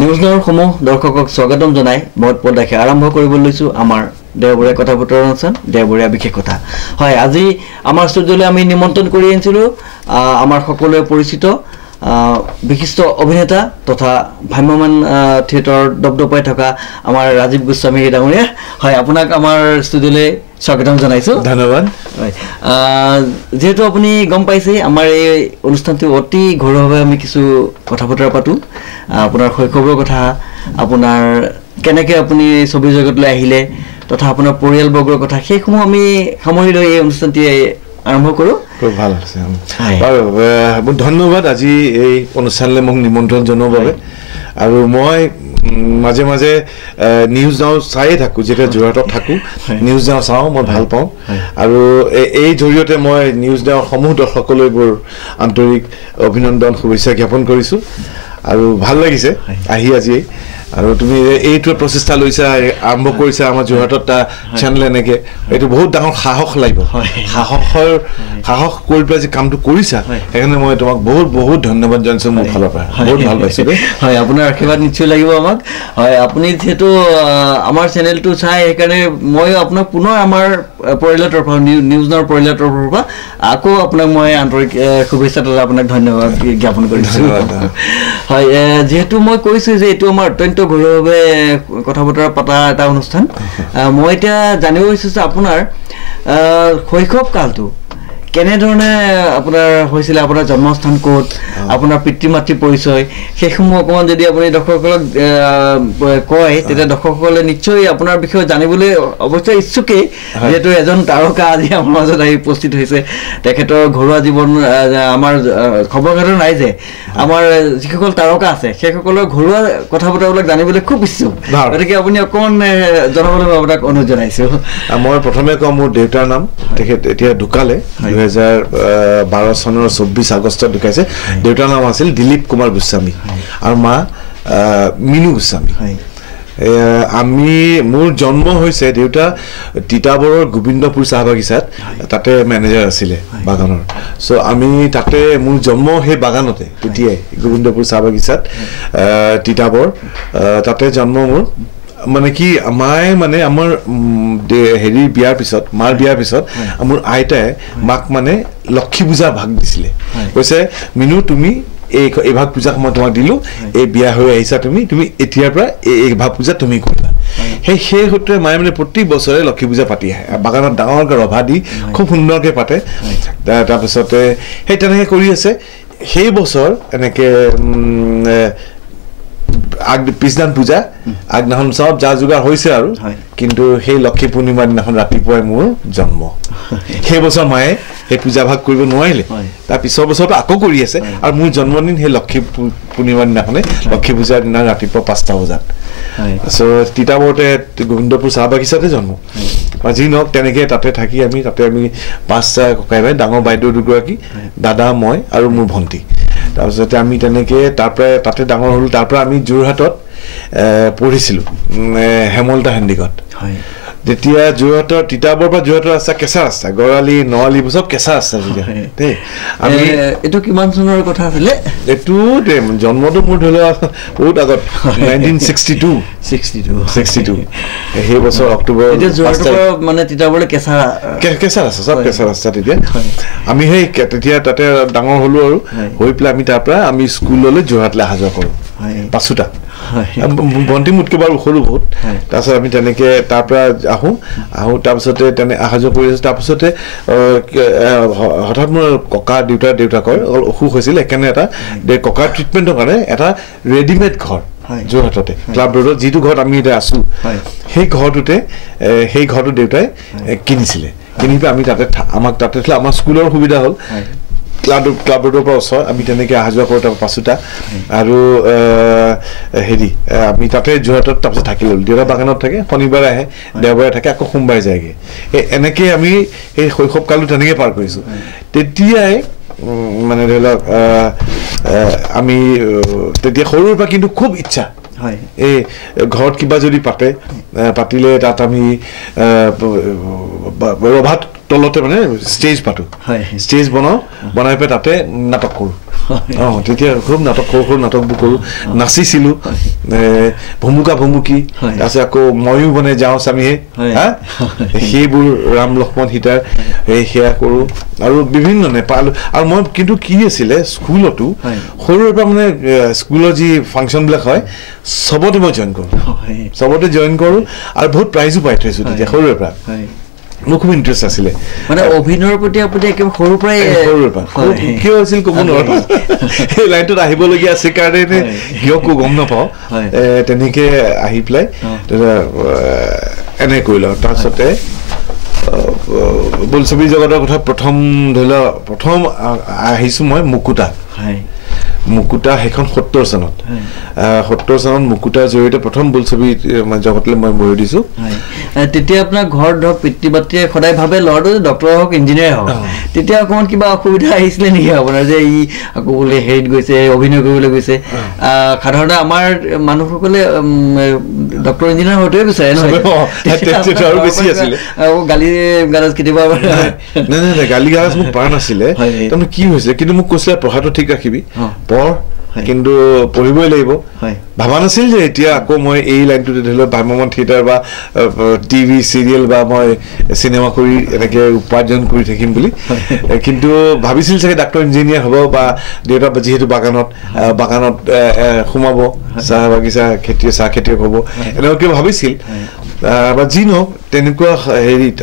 নিউজৰ সমূহ দৰ্শকক স্বাগতম জনাই মই পদাকে আৰম্ভ কৰিবলৈ লৈছো আমাৰ দেওবৰীয়া কথা বতৰা অনুষ্ঠান দেওবৰীয়া বিশেষ কথা হয় আজি আমাৰ ষ্টুডিঅলৈ আমি নিমন্ত্ৰণ কৰি আনিছিলো আমাৰ সকলোৱে পৰিচিত বিশিষ্ট অভিনেতা তথা ভ্ৰাম্যমান থিয়েটাৰ দবদপাই থকা আমাৰ ৰাজীৱ গোস্বামী ডাঙৰীয়া হয় আপোনাক আমাৰ ষ্টুডিঅলৈ স্বাগতম জনাইছো ধন্যবাদ হয় যেহেতু আপুনি গম পাইছে আমাৰ এই অনুষ্ঠানটো অতি ঘৰুৱাভাৱে আমি কিছু কথা বতৰা পাতো আপোনাৰ শৈশৱৰ কথা আপোনাৰ কেনেকৈ আপুনি ছবি জগতলৈ আহিলে তথা আপোনাৰ পৰিয়ালবৰ্গৰ কথা সেইসমূহ আমি সামৰি লৈ এই অনুষ্ঠানটি আৰম্ভ কৰো খুব ভাল আছে আৰু বহুত ধন্যবাদ আজি এই অনুষ্ঠানলৈ মোক নিমন্ত্ৰণ জনোৱাৰ বাবে আৰু মই মাজে মাজে নিউজ নাও চাই থাকো যেতিয়া যোৰহাটত থাকো নিউজ নাও চাওঁ মই ভাল পাওঁ আৰু এই জৰিয়তে মই নিউজ নাও সমূহ দৰ্শকলৈ বৰ আন্তৰিক অভিনন্দন শুভেচ্ছা জ্ঞাপন কৰিছো আৰু ভাল লাগিছে আহি আজি আৰু তুমি এইটো প্ৰচেষ্টা লৈছা আৰম্ভ কৰিছা আমাৰ যোৰহাটত এটা চেনেল এনেকে এইটো বহুত ডাঙৰ সাহস লাগিব সাহস কৰি পেলাই যে কামটো কৰিছা সেইকাৰণে মই তোমাক বহুত বহুত ধন্যবাদ জনাইছো মোৰ ফালৰ পৰা বহুত ভাল পাইছো হয় আপোনাৰ আশীৰ্বাদ নিশ্চয় লাগিব আমাক হয় আপুনি যেহেতু আমাৰ চেনেলটো চাই সেইকাৰণে মই আপোনাক পুনৰ আমাৰ পৰিয়ালৰ তৰফৰ নিউজৰ পৰিয়ালৰ তৰফৰ পৰা আকৌ আপোনাক মই আন্তৰিক শুভেচ্ছা তথা আপোনাক ধন্যবাদ জ্ঞাপন কৰিছো হয় যেহেতু মই কৈছো যে এইটো আমাৰ অত্যন্ত ঘৰুৱাভাৱে কথা বতৰা পতা এটা অনুষ্ঠান মই এতিয়া জানিব বিচাৰিছো আপোনাৰ শৈশৱ কালটো কেনেধৰণে আপোনাৰ হৈছিলে আপোনাৰ জন্মস্থান ক'ত আপোনাৰ পিতৃ মাতৃ পৰিচয় সেইসমূহ অকণমান যদি আপুনি দৰ্শকসকলক কয় তেতিয়া দৰ্শকসকলে নিশ্চয় আপোনাৰ বিষয়ে জানিবলৈ অৱশ্যে ইচ্ছুকেই যিহেতু এজন তাৰকা আজি আমাৰ মাজত আহি উপস্থিত হৈছে তেখেতৰ ঘৰুৱা জীৱন আমাৰ খবৰ খাতিৰ নাই যে আমাৰ যিসকল তাৰকা আছে সেইসকলৰ ঘৰুৱা কথা বতৰাবিলাক জানিবলৈ খুব ইচ্ছুক গতিকে আপুনি অকণমান জনাবলৈ আপোনাক অনুৰোধ জনাইছোঁ মই প্ৰথমে কওঁ মোৰ দেউতাৰ নাম তেখেত এতিয়া ঢুকালে 2012 চনৰ 24 আগষ্টত ঢুকাইছে দেউতাৰ নাম আছিল দিলীপ কুমাৰ গোস্বামী আৰু মা মিনু গোস্বামী আমি মোৰ জন্ম হৈছে দেউতা তিতাবৰৰ গোবিন্দপুৰ চাহ বাগিচাত তাতে মেনেজাৰ আছিলে বাগানৰ সো আমি তাতে মোৰ জন্ম সেই বাগানতে তেতিয়াই গোবিন্দপুৰ চাহ বাগিচাত তিতাবৰ তাতে জন্ম মোৰ মানে কি মায়ে মানে আমাৰ হেৰি বিয়াৰ পিছত মাৰ বিয়াৰ পিছত মোৰ আইতাই মাক মানে লক্ষী পূজা ভাগ দিছিলে কৈছে মিনু তুমি এই ভাগ পূজা মই তোমাক দিলো এই বিয়া হৈ আহিছা তুমি এতিয়াৰ পৰা এই ভাগ পূজা তুমি কৰিবা সেই সূত্ৰে মায়ে মানে প্ৰতি বছৰে লক্ষী পূজা পাতি আহে বাগানত ডাঙৰকৈ ৰভা দি খুব সুন্দৰকৈ পাতে তাৰপিছতে সেই তেনেকৈ কৰি আছে সেই বছৰ এনেকৈ পিছদিনাখন পূজা আগদিনাখন চব যা যোগাৰ হৈছে আৰু কিন্তু সেই লক্ষী পূৰ্ণিমাৰ দিনাখন ৰাতিপুৱাই মোৰ জন্ম সেই বছৰ মায়ে সেই পূজা ভাগ কৰিব নোৱাৰিলে তাৰ পিছৰ বছৰটো আকৌ কৰি আছে আৰু মোৰ জন্মদিন সেই লক্ষী পূৰ্ণিমাৰ দিনাখনে লক্ষী পূজাৰ দিনা ৰাতিপুৱা 5টা বজাত সো তিতাবৰতে গোবিন্দপুৰ চাহ বাগিচাতে জন্ম যি নহওক তেনেকৈ তাতে থাকি আমি 5টা ককাই ভাই ডাঙৰ বাইদেউ দুগৰাকী দাদা মই আৰু মোৰ ভণ্টি তাৰপিছতে আমি তেনেকৈ তাতে ডাঙৰ হ'লোঁ তাৰ পৰা আমি যোৰহাটত পঢ়িছিলোঁ হেমলতা হেণ্ডিকত যেতিয়া যোৰহাটৰ তিতাবৰ পৰা যোৰহাটৰ ৰাস্তা কেঁচা ৰাস্তা গৰালি নৱালি চব কেঁচা ৰাস্তা দেই আমি এইটো কিমান চনৰ কথা আছিলে এইটো জন্মটো মোৰ ধৰি লোৱা বহুত আগত 1962 সেই বছৰ অক্টোবৰ মানে তিতাবৰলৈ কেঁচা ৰাস্তা চব কেঁচা ৰাস্তা তেতিয়া আমি সেই তেতিয়া তাতে ডাঙৰ হ'লোঁ আৰু হৈ পেলাই আমি তাৰ পৰা আমি স্কুললৈ যোৰহাটলৈ অহা যোৱা কৰোঁ পাছোঁতা ভণ্টি মোতকৈ বাৰু সৰু বহুত তাৰপিছত আমি তেনেকৈ তাৰ পৰা আহোঁ তাৰপিছতে তেনে অহা যোৱা কৰি আছোঁ তাৰপিছতে হঠাৎ মোৰ দেউতাকৰ অলপ অসুখ হৈছিল সেইকাৰণে এটা ককাৰ ট্ৰিটমেণ্টৰ কাৰণে এটা ৰেডিমেড ঘৰ যোৰহাটতে ক্লাব ৰোডত যিটো ঘৰত আমি এতিয়া আছোঁ সেই ঘৰটো দেউতাই কিনিছিলে কিনি পেলাই আমি আমাক তাতে থ'লে আমাৰ স্কুলৰ সুবিধা হ'ল ক্লাব ৰোডৰ পৰা ওচৰ আমি তেনেকৈ অহা যোৱা কৰোঁ তাৰ পাছোঁতা আৰু হেৰি আমি তাতে যোৰহাটত তাৰপিছত থাকি ল'লোঁ দেউতা বাগানত থাকে শনিবাৰে আহে দেওবাৰে থাকে আকৌ সোমবাৰে যায়গৈ এনেকৈ আমি সেই শৈশৱকালটো তেনেকৈ পাৰ কৰিছোঁ তেতিয়াই মানে ধৰি লওক আমি তেতিয়া সৰুৰ পৰা কিন্তু খুব ইচ্ছা এই ঘৰত কিবা যদি পাতিলে তাত আমি ৰভাত তলতে মানে ষ্টেজ পাতো ষ্টেজ বনাই পেলাই তাতে নাটক কৰোঁ তেতিয়া খুব নাটক সৰু সৰু নাটকবোৰ কৰোঁ নাচিছিলোঁ ভুমুকা ভুমুকি তাৰপিছত আকৌ ময়ো মানে যাওঁ স্বামীহে সেইবোৰ ৰাম লক্ষ্মণ সীতাৰ সেয়া কৰোঁ আৰু বিভিন্ন নেপাল আৰু মই কিন্তু কি আছিলে স্কুলতো সৰুৰে পৰা মানে স্কুলৰ যি ফাংচনবিলাক হয় চবতে মই জইন কৰোঁ আৰু বহুত প্ৰাইজো পাই থৈছোঁ তেতিয়া সৰুৰে পৰা মোৰ খুব ইণ্টাৰেষ্ট আছিলে মানে অভিনয়ৰ প্ৰতি আপুনি একেবাৰে সৰুৰ পৰাই কিয় আছিল ক'ব নোৱাৰো সেই লাইনটোত আহিবলগীয়া আছে কাৰণে কিয়কো গম নাপাওঁ তেনেকৈ আহি পেলাই এনে কৰিলোঁ তাৰপিছতে বোলছবি জগতৰ কথা প্ৰথম ধৰি লওক প্ৰথম আহিছোঁ মই মুকুতা সেইখন 70 চনত মুকুতাৰ জৰিয়তে প্ৰথম বোলছবি জগতলৈ মই ভৰি দিছোঁ তেতিয়া আপোনাৰ ঘৰত ধৰক পিতৃ মাতৃয়ে সদায় ভাবে ল'ৰাটো ডক্টৰ হওক ইঞ্জিনিয়াৰ হওক তেতিয়া অকণমান কিবা অসুবিধা আহিছিলে নেকি আপোনাৰ যে ই আকৌ বোলে হেৰিত গৈছে অভিনয় কৰিবলৈ গৈছে সাধাৰণতে আমাৰ মানুহসকলে ডক্টৰ ইঞ্জিনিয়াৰ হওঁতেই বিচাৰে গালি গালাজ কেতিয়াবা গালি গালাজ মোক পৰা নাছিলে তাৰমানে কি হৈছে কিন্তু মোক কৈছিলে পঢ়াটো ঠিক ৰাখিবি পঢ় কিন্তু পঢ়িবই লাগিব ভাবা নাছিল যে এতিয়া আকৌ মই এই লাইনটোতে ধৰি লওক ভ্ৰাম্যমাণ থিয়েটাৰ বা টিভি চিৰিয়েল বা মই চিনেমা কৰি এনেকৈ উপাৰ্জন কৰি থাকিম বুলি কিন্তু ভাবিছিল চাগে ডাক্তৰ ইঞ্জিনিয়াৰ হ'ব বা দেউতা যিহেতু বাগানত সোমাব চাহ বাগিচা চাহ খেতিয়ক হ'ব এনেকুৱাকৈ ভাবিছিল বা যি নহওক তেনেকুৱা হেৰিত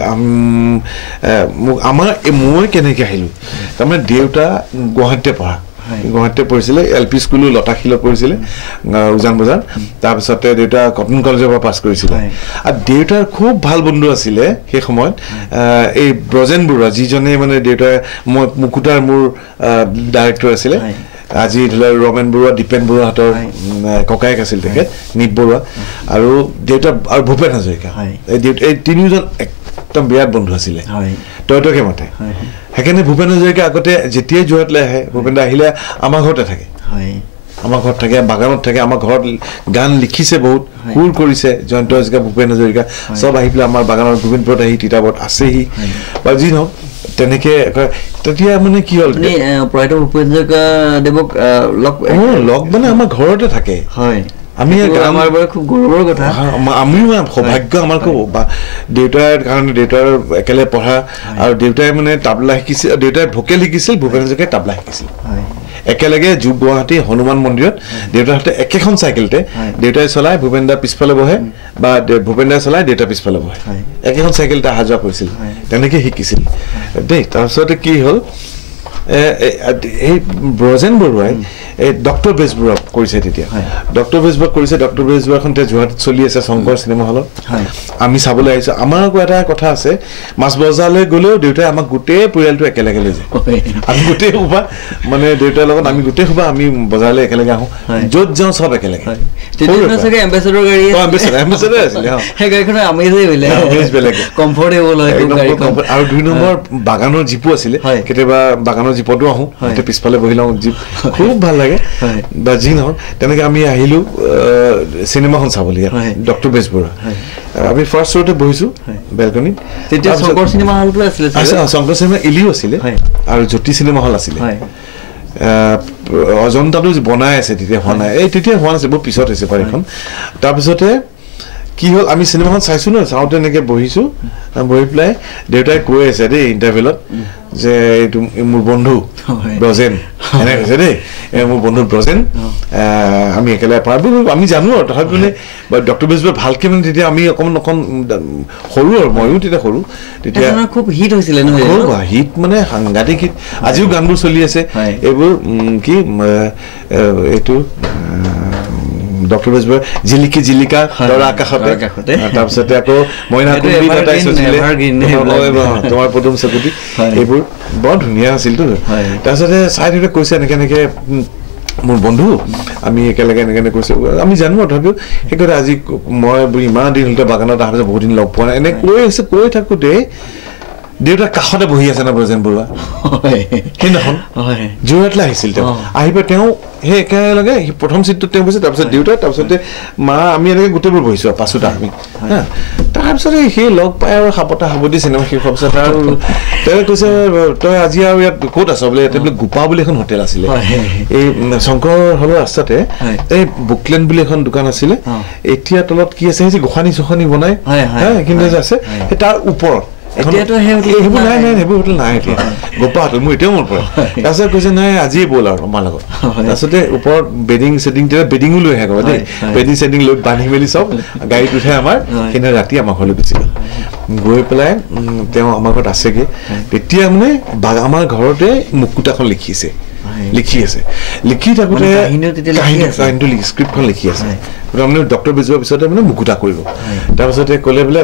মই কেনেকৈ আহিলোঁ তাৰমানে দেউতা গুৱাহাটীতে পঢ়িছিলে LP স্কুলো লতাশিলত পঢ়িছিলে উজান বজাৰ তাৰপিছতে দেউতা কটন কলেজৰ পৰা পাছ কৰিছিলে আৰু দেউতাৰ খুব ভাল বন্ধু আছিলে সেই সময়ত এই ব্ৰজেন বৰুৱা যিজনে মানে দেউতাৰ মই মুকুতাৰ মোৰ ডাইৰেক্টৰ আছিলে আজি ধৰি লওক ৰমেন বৰুৱা দীপেন বৰুৱাহঁতৰ ককায়েক আছিল তেখেত নিপ বৰুৱা আৰু দেউতা আৰু ভূপেন হাজৰিকা এই তিনিওজন একদম বিৰাট বন্ধু আছিলে তইতকে মাতে সেইকাৰণে ভূপেন হাজৰিকা আগতে যেতিয়াই যোৰহাটলৈ আহে ভূপেন আহিলে আমাৰ ঘৰতে থাকে আমাৰ ঘৰত থাকে বাগানত থাকে আমাৰ ঘৰত গান লিখিছে বহুত সুৰ কৰিছে জয়ন্ত হাজৰিকা ভূপেন হাজৰিকা চব আহি পেলাই আমাৰ বাগানৰ গোবিন্দপুৰত আহি তিতাবৰত আছেহি বা যি নহওক তেনেকৈ তেতিয়া মানে কি হ'ল প্ৰয়াত ভূপেন হাজৰিকাদেৱক লগ মানে আমাৰ ঘৰতে থাকে আমি খুব গৌৰৱৰ কথা আমিও সৌভাগ্য আমাৰ দেউতাৰ কাৰণে দেউতাৰ একেলগে পঢ়া আৰু দেউতাই মানে তাবলা শিকিছিল দেউতাই ভোকেল শিকিছিল ভূপেন হাজৰিকাই তাবলা শিকিছিল একেলগে গুৱাহাটী হনুমান মন্দিৰত দেউতাহঁতে একেখন চাইকেলতে দেউতাই চলাই ভূপেন দা পিছফালে বহে বা ভূপেন দাই চলাই দেউতা পিছফালে বহে একেখন চাইকেলতে অহা যোৱা কৰিছিল তেনেকৈ শিকিছিল দেই তাৰপিছতে কি হ'ল এই ব্ৰজেন বৰুৱাই এই ডক্টৰ বেজবৰুৱা কৰিছে তেতিয়া ডক্টৰ বেজবৰুৱা কৰিছে ডক্টৰ বেজবৰুৱাখন এতিয়া যোৰহাটত চলি আছে শংকৰ চিনেমা হলত আমি চাবলৈ আহিছোঁ আমাৰ আকৌ এটা কথা আছে মাছ বজাৰলৈ গ'লেও দেউতাই আমাক গোটেই পৰিয়ালটো একেলগে লৈ যায় আমি গোটেই সোপা মানে দেউতাৰ লগত আমি গোটেই সোপা আমি বজাৰলৈ একেলগে আহোঁ য'ত যাওঁ চব একেলগে আৰু 2 নম্বৰ বাগানৰ জীপো আছিলে কেতিয়াবা বাগানৰ জীপতো আহোঁ পিছফালে বহি লওঁ জীপ খুব ভাল লাগে বা যি নহওক তেনেকৈ আমি আহিলোঁ চিনেমাখন চাবলৈ ডক্টৰ বেজবৰুৱা আমি ফাৰ্ষ্ট শ্ব'তে বহিছোঁ বেলকনিত শংকৰ চিনেমা হলটো আছিলে শংকৰ চিনেমা ইলিও আছিলে আৰু জ্যোতি চিনেমা হল আছিলে অজন্তাটো বনাই আছে তেতিয়া হোৱা নাই তেতিয়া হোৱা নাছিলে বহুত পিছত হৈছে পাৰ এখন তাৰপিছতে কি হ'ল আমি চিনেমাখন চাইছোঁ ন চাওঁতে এনেকৈ বহিছোঁ বহি পেলাই দেউতাই কৈ আছে দেই ইণ্টাৰভিউত যে এইটো মোৰ বন্ধু ব্ৰজেন এনেকৈ কৈছে দেই মোৰ বন্ধু ব্ৰজেন আমি একেলগে আমি জানো আৰু তথাপি মানে ডক্টৰ বেজবৰুৱা ভালকৈ মানে তেতিয়া আমি অকণ সৰু আৰু ময়ো তেতিয়া সৰু তেতিয়া খুব হিট হৈছিলে হিট মানে সাংঘাতিক হিট আজিও গানবোৰ চলি আছে এইবোৰ কি এইটো ডক্টৰ বেজবৰুৱা জিলিকি জিলিকা তৰা আকাশতে তাৰপিছতে আকৌ মইনা কুম্ভী এটাই চলিছিলে তোমাৰ পদুম চকুটি এইবোৰ বৰ ধুনীয়া আছিলতো তাৰপিছতে চাই থাকোঁতে কৈছে এনেকৈ মোৰ বন্ধু আমি একেলগে এনেকৈ কৈছোঁ আমি জানো তথাপিও সেই কথা আজি মই ইমান দিন হ'ল বাগানত অহাৰ পিছত বহুত দিন লগ পোৱা নাই এনে কৈ থাকোঁতে দেউতাৰ কাষতে বহি আছে না ব্ৰজেন বৰুৱা সেইদিনাখন যোৰহাটলৈ আহিছিল তেওঁ আহি পেলাই তেওঁ সেই একেলগে প্ৰথম চিটটোত তেওঁ বহিছে, তাৰপিছত দেউতা, তাৰপিছতে মা, আমি এনেকৈ গোটেইবোৰ বহিছোঁ আৰু পাঁচোটা আমি হা। তাৰপিছতে সেই লগ পাই আৰু সাপতা সাপতি চিনেমা শেষ হোৱাৰ পিছত আৰু তেওঁ কৈছে তই আজি আৰু ইয়াত ক'ত আছ বোলে, ইয়াতে বোলে গোপা বুলি এখন হোটেল আছিলে এই শংকৰ হলৰ ৰাস্তাতে, এই বুকলেণ্ড বুলি এখন দোকান আছিলে, এতিয়া তলত কি আছে সেই গোসানী চোসানী বনাই কিন্তু আছে সেই তাৰ ওপৰত সেইবোৰ নাই নাই সেইবোৰ হোটেল নাই এতিয়া গোপা হোটেল মোৰ এতিয়াও মনত পৰে। তাৰপিছত কৈছে নাই আজিয়ে ব'ল আৰু আমাৰ লগত। তাৰপিছতে ওপৰত বেডিং চেডিং তেতিয়া বেডিঙো লৈ আহে দেই, বেডিং চেডিং লৈ বান্ধি মেলি চব গাড়ীত উঠে আমাৰ সেইদিনা ৰাতি আমাৰ ঘৰলৈ গুচি গ'ল। গৈ পেলাই তেওঁ আমাৰ ঘৰত আছেগৈ, তেতিয়া মানে আমাৰ ঘৰতে মুকুতাখন লিখি আছে লিখি থাকোঁতে কাহিনীটো স্ক্ৰিপ্টখন লিখি আছে মানে ডক্টৰ বেজোৱাৰ পিছতে মানে মুকুতা কৰিব। তাৰপিছতে ক'লে বোলে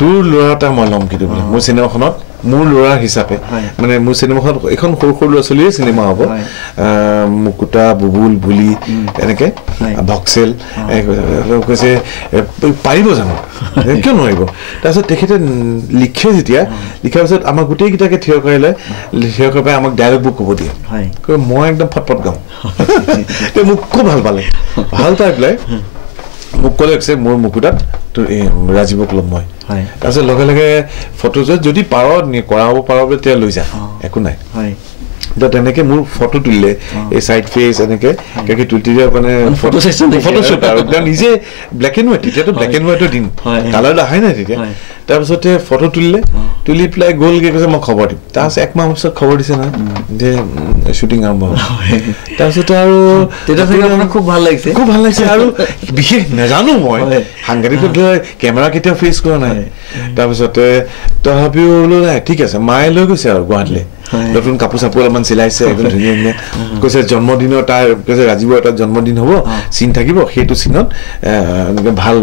তোৰ ল'ৰা এটা মই ল'ম কিন্তু বোলে মোৰ চিনেমাখনত মোৰ ল'ৰা হিচাপে মানে মোৰ চিনেমাখনত এখন সৰু সৰু ল'ৰা ছোৱালীৰে চিনেমা হ'ব, মুকুতা, বুবুল, বুলি এনেকৈ ভক্সেল কৈছে পাৰিব জানো, কিয় নোৱাৰিব। তাৰপিছত তেখেতে লিখে যেতিয়া লিখাৰ পিছত আমাক গোটেইকেইটাকে থিয় কৰাই লয়, থিয় কৰি পাই আমাক ডাইলগবোৰ ক'ব দিয়ে, মই একদম ফটফট গাওঁ। তেওঁ মোক খুব ভাল পালে, ভাল পাই পেলাই মোক ক'লে মোৰ মুকুতাত তোৰ এই ৰাজীৱক ল'ম মই। তাৰপিছত লগে লগে ফটো যদি পাৰ কৰাব পাৰ বোলে তেতিয়া লৈ যা, একো নাই। তেনেকে মোৰ ফটো তুলিলে এই চাইড ফেচ এনেকে তুলি মানে ফটো শ্বুট আৰু নিজে ব্লেক এণ্ড হোৱাইট, তেতিয়াতো ব্লেক এণ্ড হোৱাইটৰ দিন, কালাৰটো আহাই নাই তেতিয়া। তাৰপিছতে ফটো তুলিলে, তুলি পেলাই গ'লগৈ, কৈছে মই খবৰ দিম। তাৰপিছত একমাহ পিছত খবৰ দিছে নহয় যে শ্বুটিং আৰম্ভ হ'ব। তাৰপিছতে আৰু খুব ভাল লাগিছে আৰু বিশেষ নাজানো মই সাংঘাতিক কেমেৰা কেতিয়াও ফেচ কৰা নাই। তাৰপিছতে তথাপিও বোলো নাই ঠিক আছে, মায়ে লৈ গৈছে আৰু গুৱাহাটীলৈ, নতুন কাপোৰ চাপোৰ অলপমান চিলাইছে একদম ধুনীয়া ধুনীয়া। কৈছে জন্মদিনৰ তাৰ কৈছে ৰাজীৱৰ এটা জন্মদিন হ'ব, চিন থাকিব, সেইটো চিনত ভাল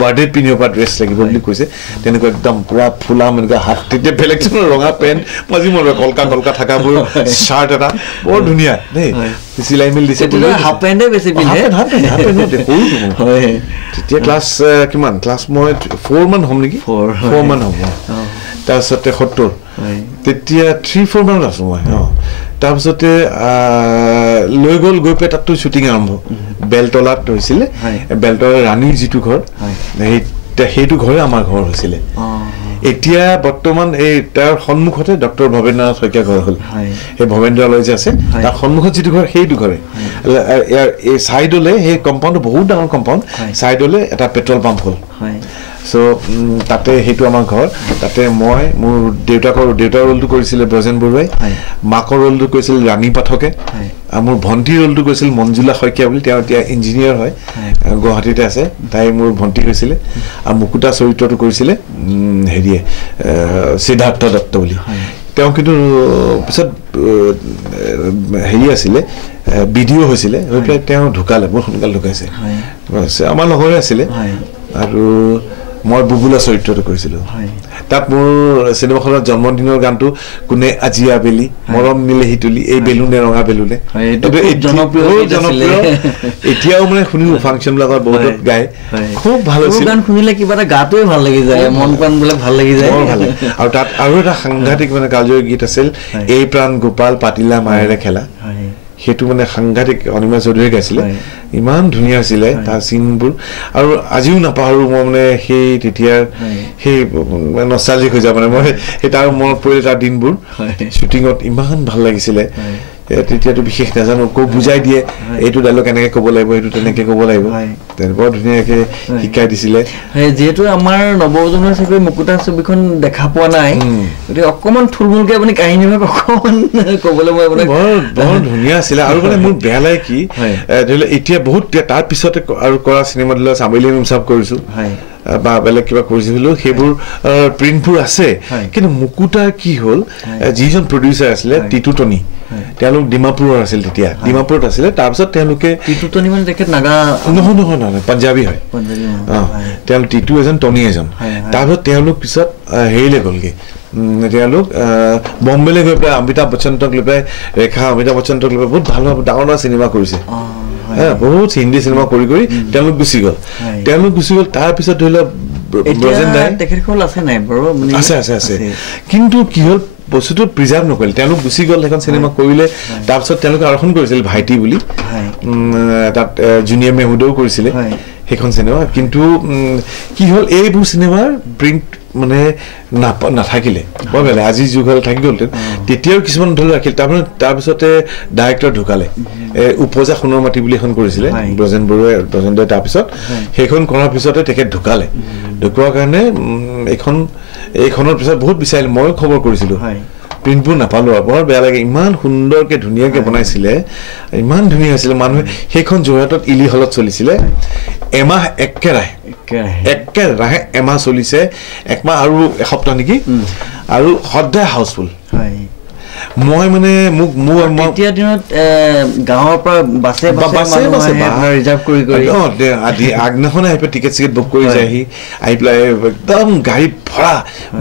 বাৰ্থডেত পিন্ধিব পৰা ড্ৰেছ লাগিব বুলি কৈছে। তেনেকুৱা একদম পুৰা ফুলা এনেকুৱা হাত, তেতিয়া বেলেগ ৰঙা পেণ্ট আজি মই কলকা কলকা থকাবোৰ চাৰ্ট এটা বৰ ধুনীয়া দেই চিলাই মেলি দিছে। তেতিয়া ক্লাছ কিমান ক্লাছ মই 4 মান হ'ম নেকি, 4 মান হ'ব। তাৰপিছতে 70 তেতিয়া 3-4 মানত আছোঁ মই। তাৰপিছতে লৈ গ'ল, গৈ পেলাই তাততো শ্বুটিং আৰম্ভ বেলতলাত হৈছিলে। বেলতলাৰ ৰাণীৰ যিটো ঘৰ সেইটো ঘৰে আমাৰ ঘৰ হৈছিলে। এতিয়া বৰ্তমান এই তাৰ সন্মুখতে ডক্টৰ ভৱেন্দ্ৰনাথ শইকীয়া ঘৰ হ'ল, সেই ভৱেন্দ্ৰালয় যে আছে তাৰ সন্মুখত যিটো ঘৰ সেইটো ঘৰে। এই ছাইডলে সেই কম্পাউণ্ডটো বহুত ডাঙৰ কম্পাউণ্ড, ছাইডলে এটা পেট্ৰল পাম্প হ'ল। চ' তাতে সেইটো আমাৰ ঘৰ। তাতে মই মোৰ দেউতাৰ ৰোলটো কৰিছিলে ব্ৰজেন বৰুৱাই, মাকৰ ৰোলটো কৰিছিল ৰাণী পাঠকে, আৰু মোৰ ভণ্টিৰ ৰোলটো কৰিছিল মঞ্জুলা শইকীয়া বুলি, তেওঁ এতিয়া ইঞ্জিনিয়াৰ হয়, গুৱাহাটীতে আছে, তাই মোৰ ভণ্টি হৈছিলে। আৰু মুকুতা চৰিত্ৰটো কৰিছিলে হেৰিয়ে সিদ্ধাৰ্থ দত্ত বুলি। তেওঁ কিন্তু পিছত হেৰি আছিলে বিডিঅ' হৈছিলে, হৈ পেলাই তেওঁ ঢুকালে, বহুত সোনকালে ঢুকাইছে। আমাৰ লগৰে আছিলে। আৰু মই বুবুলা চৰিত্ৰটো কৰিছিলোঁ। তাত মোৰ চিনেমাখনৰ জন্মদিনৰ গানটো কোনে আজি আবেলি মৰম নিলে সিতুলি, এই বেলুনে ৰঙা বেলুনে, জনপ্ৰিয় এতিয়াও মানে শুনিব ফাংচনবিলাকত বহুত গায়, খুব ভাল হৈছে। গান শুনিলে কিবা এটা গাটোৱে ভাল লাগি যায়, মন প্ৰাণবিলাক ভাল লাগি যায়। আৰু তাত আৰু এটা সাংঘাতিক মানে কালজয়ী গীত আছিল, এই প্ৰাণ গোপাল পাতিলা মায়েৰে খেলা, সেইটো মানে সাংঘাতিক অনিমা চৌধুৰীয়ে গাইছিলে, ইমান ধুনীয়া আছিলে তাৰ চিনবোৰ। আৰু আজিও নাপাহৰোঁ মই মানে সেই তেতিয়াৰ সেই নষ্টালজিক হৈ যায় মানে মই সেই তাৰ মনত পৰিলে তাৰ দিনবোৰ। শ্বুটিঙত ইমান ভাল লাগিছিলে। তেতিয়াতো বিশেষ নাজানো, কৈ বুজাই দিয়ে এইটো ডাইলগ এনেকৈ ক'ব লাগিব, এইটো তেনেকৈ ক'ব লাগিব, তেনেকুৱা ধুনীয়াকৈ শিকাই দিছিলে। যিহেতু আমাৰ নৱপ্ৰজন্মৰ চাগৈ মুকুতা ছবিখন দেখা পোৱা নাই, গতিকে অকণমান থুলমূলকৈ আপুনি কাহিনীভাগ অকণমান ক'বলৈ মই মানে বৰ ধুনীয়া আছিলে। আৰু মানে মোৰ বেয়া লাগে কি ধৰি লওক এতিয়া বহুত তাৰ পিছতে আৰু কৰা চিনেমা ধৰি লওক চামেলি মিমচাপ কৰিছোঁ বা বেলেগ কিবা কৰিছিলোঁ, সেইবোৰ প্ৰিণ্টবোৰ আছে। কিন্তু মুকুতাৰ কি হ'ল, যিজন প্ৰডিউচাৰ আছিলে টিটু টনি, তেওঁলোক ডিমাপুৰৰ আছিল, তেতিয়া ডিমাপুৰত আছিলে। তাৰপিছত তেওঁলোকে নহয় পাঞ্জাবী হয়, তেওঁলোক টিটু এজন টনি এজন। তাৰপিছত তেওঁলোক পিছত হেৰিলৈ গ'লগৈ, তেওঁলোক বম্বেলৈ গৈ পেলাই অমিতাভ বচ্চনক লৈ পেলাই অমিতাভ বচ্চনক লৈ পেলাই বহুত ভাল ভাল ডাঙৰ ডাঙৰ চিনেমা কৰিছে, বহুত হিন্দী চিনেমা কৰি কৰি তেওঁলোক গুচি গ'ল। তাৰপিছত ধৰি লওক আছে। কিন্তু কি হ'ল বস্তুটো প্ৰিজাৰ্ভ নকৰিলে তেওঁলোক গুচি গ'ল সেইখন চিনেমা কৰিলে তাৰপিছত তেওঁলোকে আৰক্ষণ কৰিছিল ভাইটি বুলি তাত জুনিয়ৰ মেহুদেও কৰিছিলে সেইখন চিনেমা কিন্তু কি হ'ল এইবোৰ চিনেমাৰ প্ৰিণ্ট মানে নাথাকিলে বৰ বেলে আজি যুগল থাকি গ'ল তেতিয়াও কিছুমান ধৰি ৰাখিল তাৰপিছতে ডাইৰেক্টৰ ঢুকালে উপজা সোণৰ মাটি বুলি এখন কৰিছিলে ব্ৰজেন বৰুৱাই তাৰপিছত সেইখন কৰাৰ পিছতে তেখেত ঢুকালে ঢুকোৱাৰ কাৰণে এইখনৰ পিছত বহুত বিচাৰিলে ময়ো খবৰ কৰিছিলোঁ প্ৰিণ্টবোৰ নাপালোঁ আৰু বৰ বেয়া লাগে ইমান সুন্দৰকৈ ধুনীয়াকৈ বনাইছিলে ইমান ধুনীয়া হৈছিলে মানুহে সেইখন যোৰহাটত ইলি হলত চলিছিলে এমাহ একেৰাহে এমাহ চলিছে একমাহ আৰু এসপ্তাহ নেকি আৰু সদায় হাউচফুল মই মানে তেতিয়া দিনত গাঁৱৰ পৰা বাছে ৰিজাৰ্ভ কৰি আগদিনাখন আহি পেলাই টিকেট চিকেট বুক কৰি যায়হি আহি পেলাই একদম গাড়ী ভৰা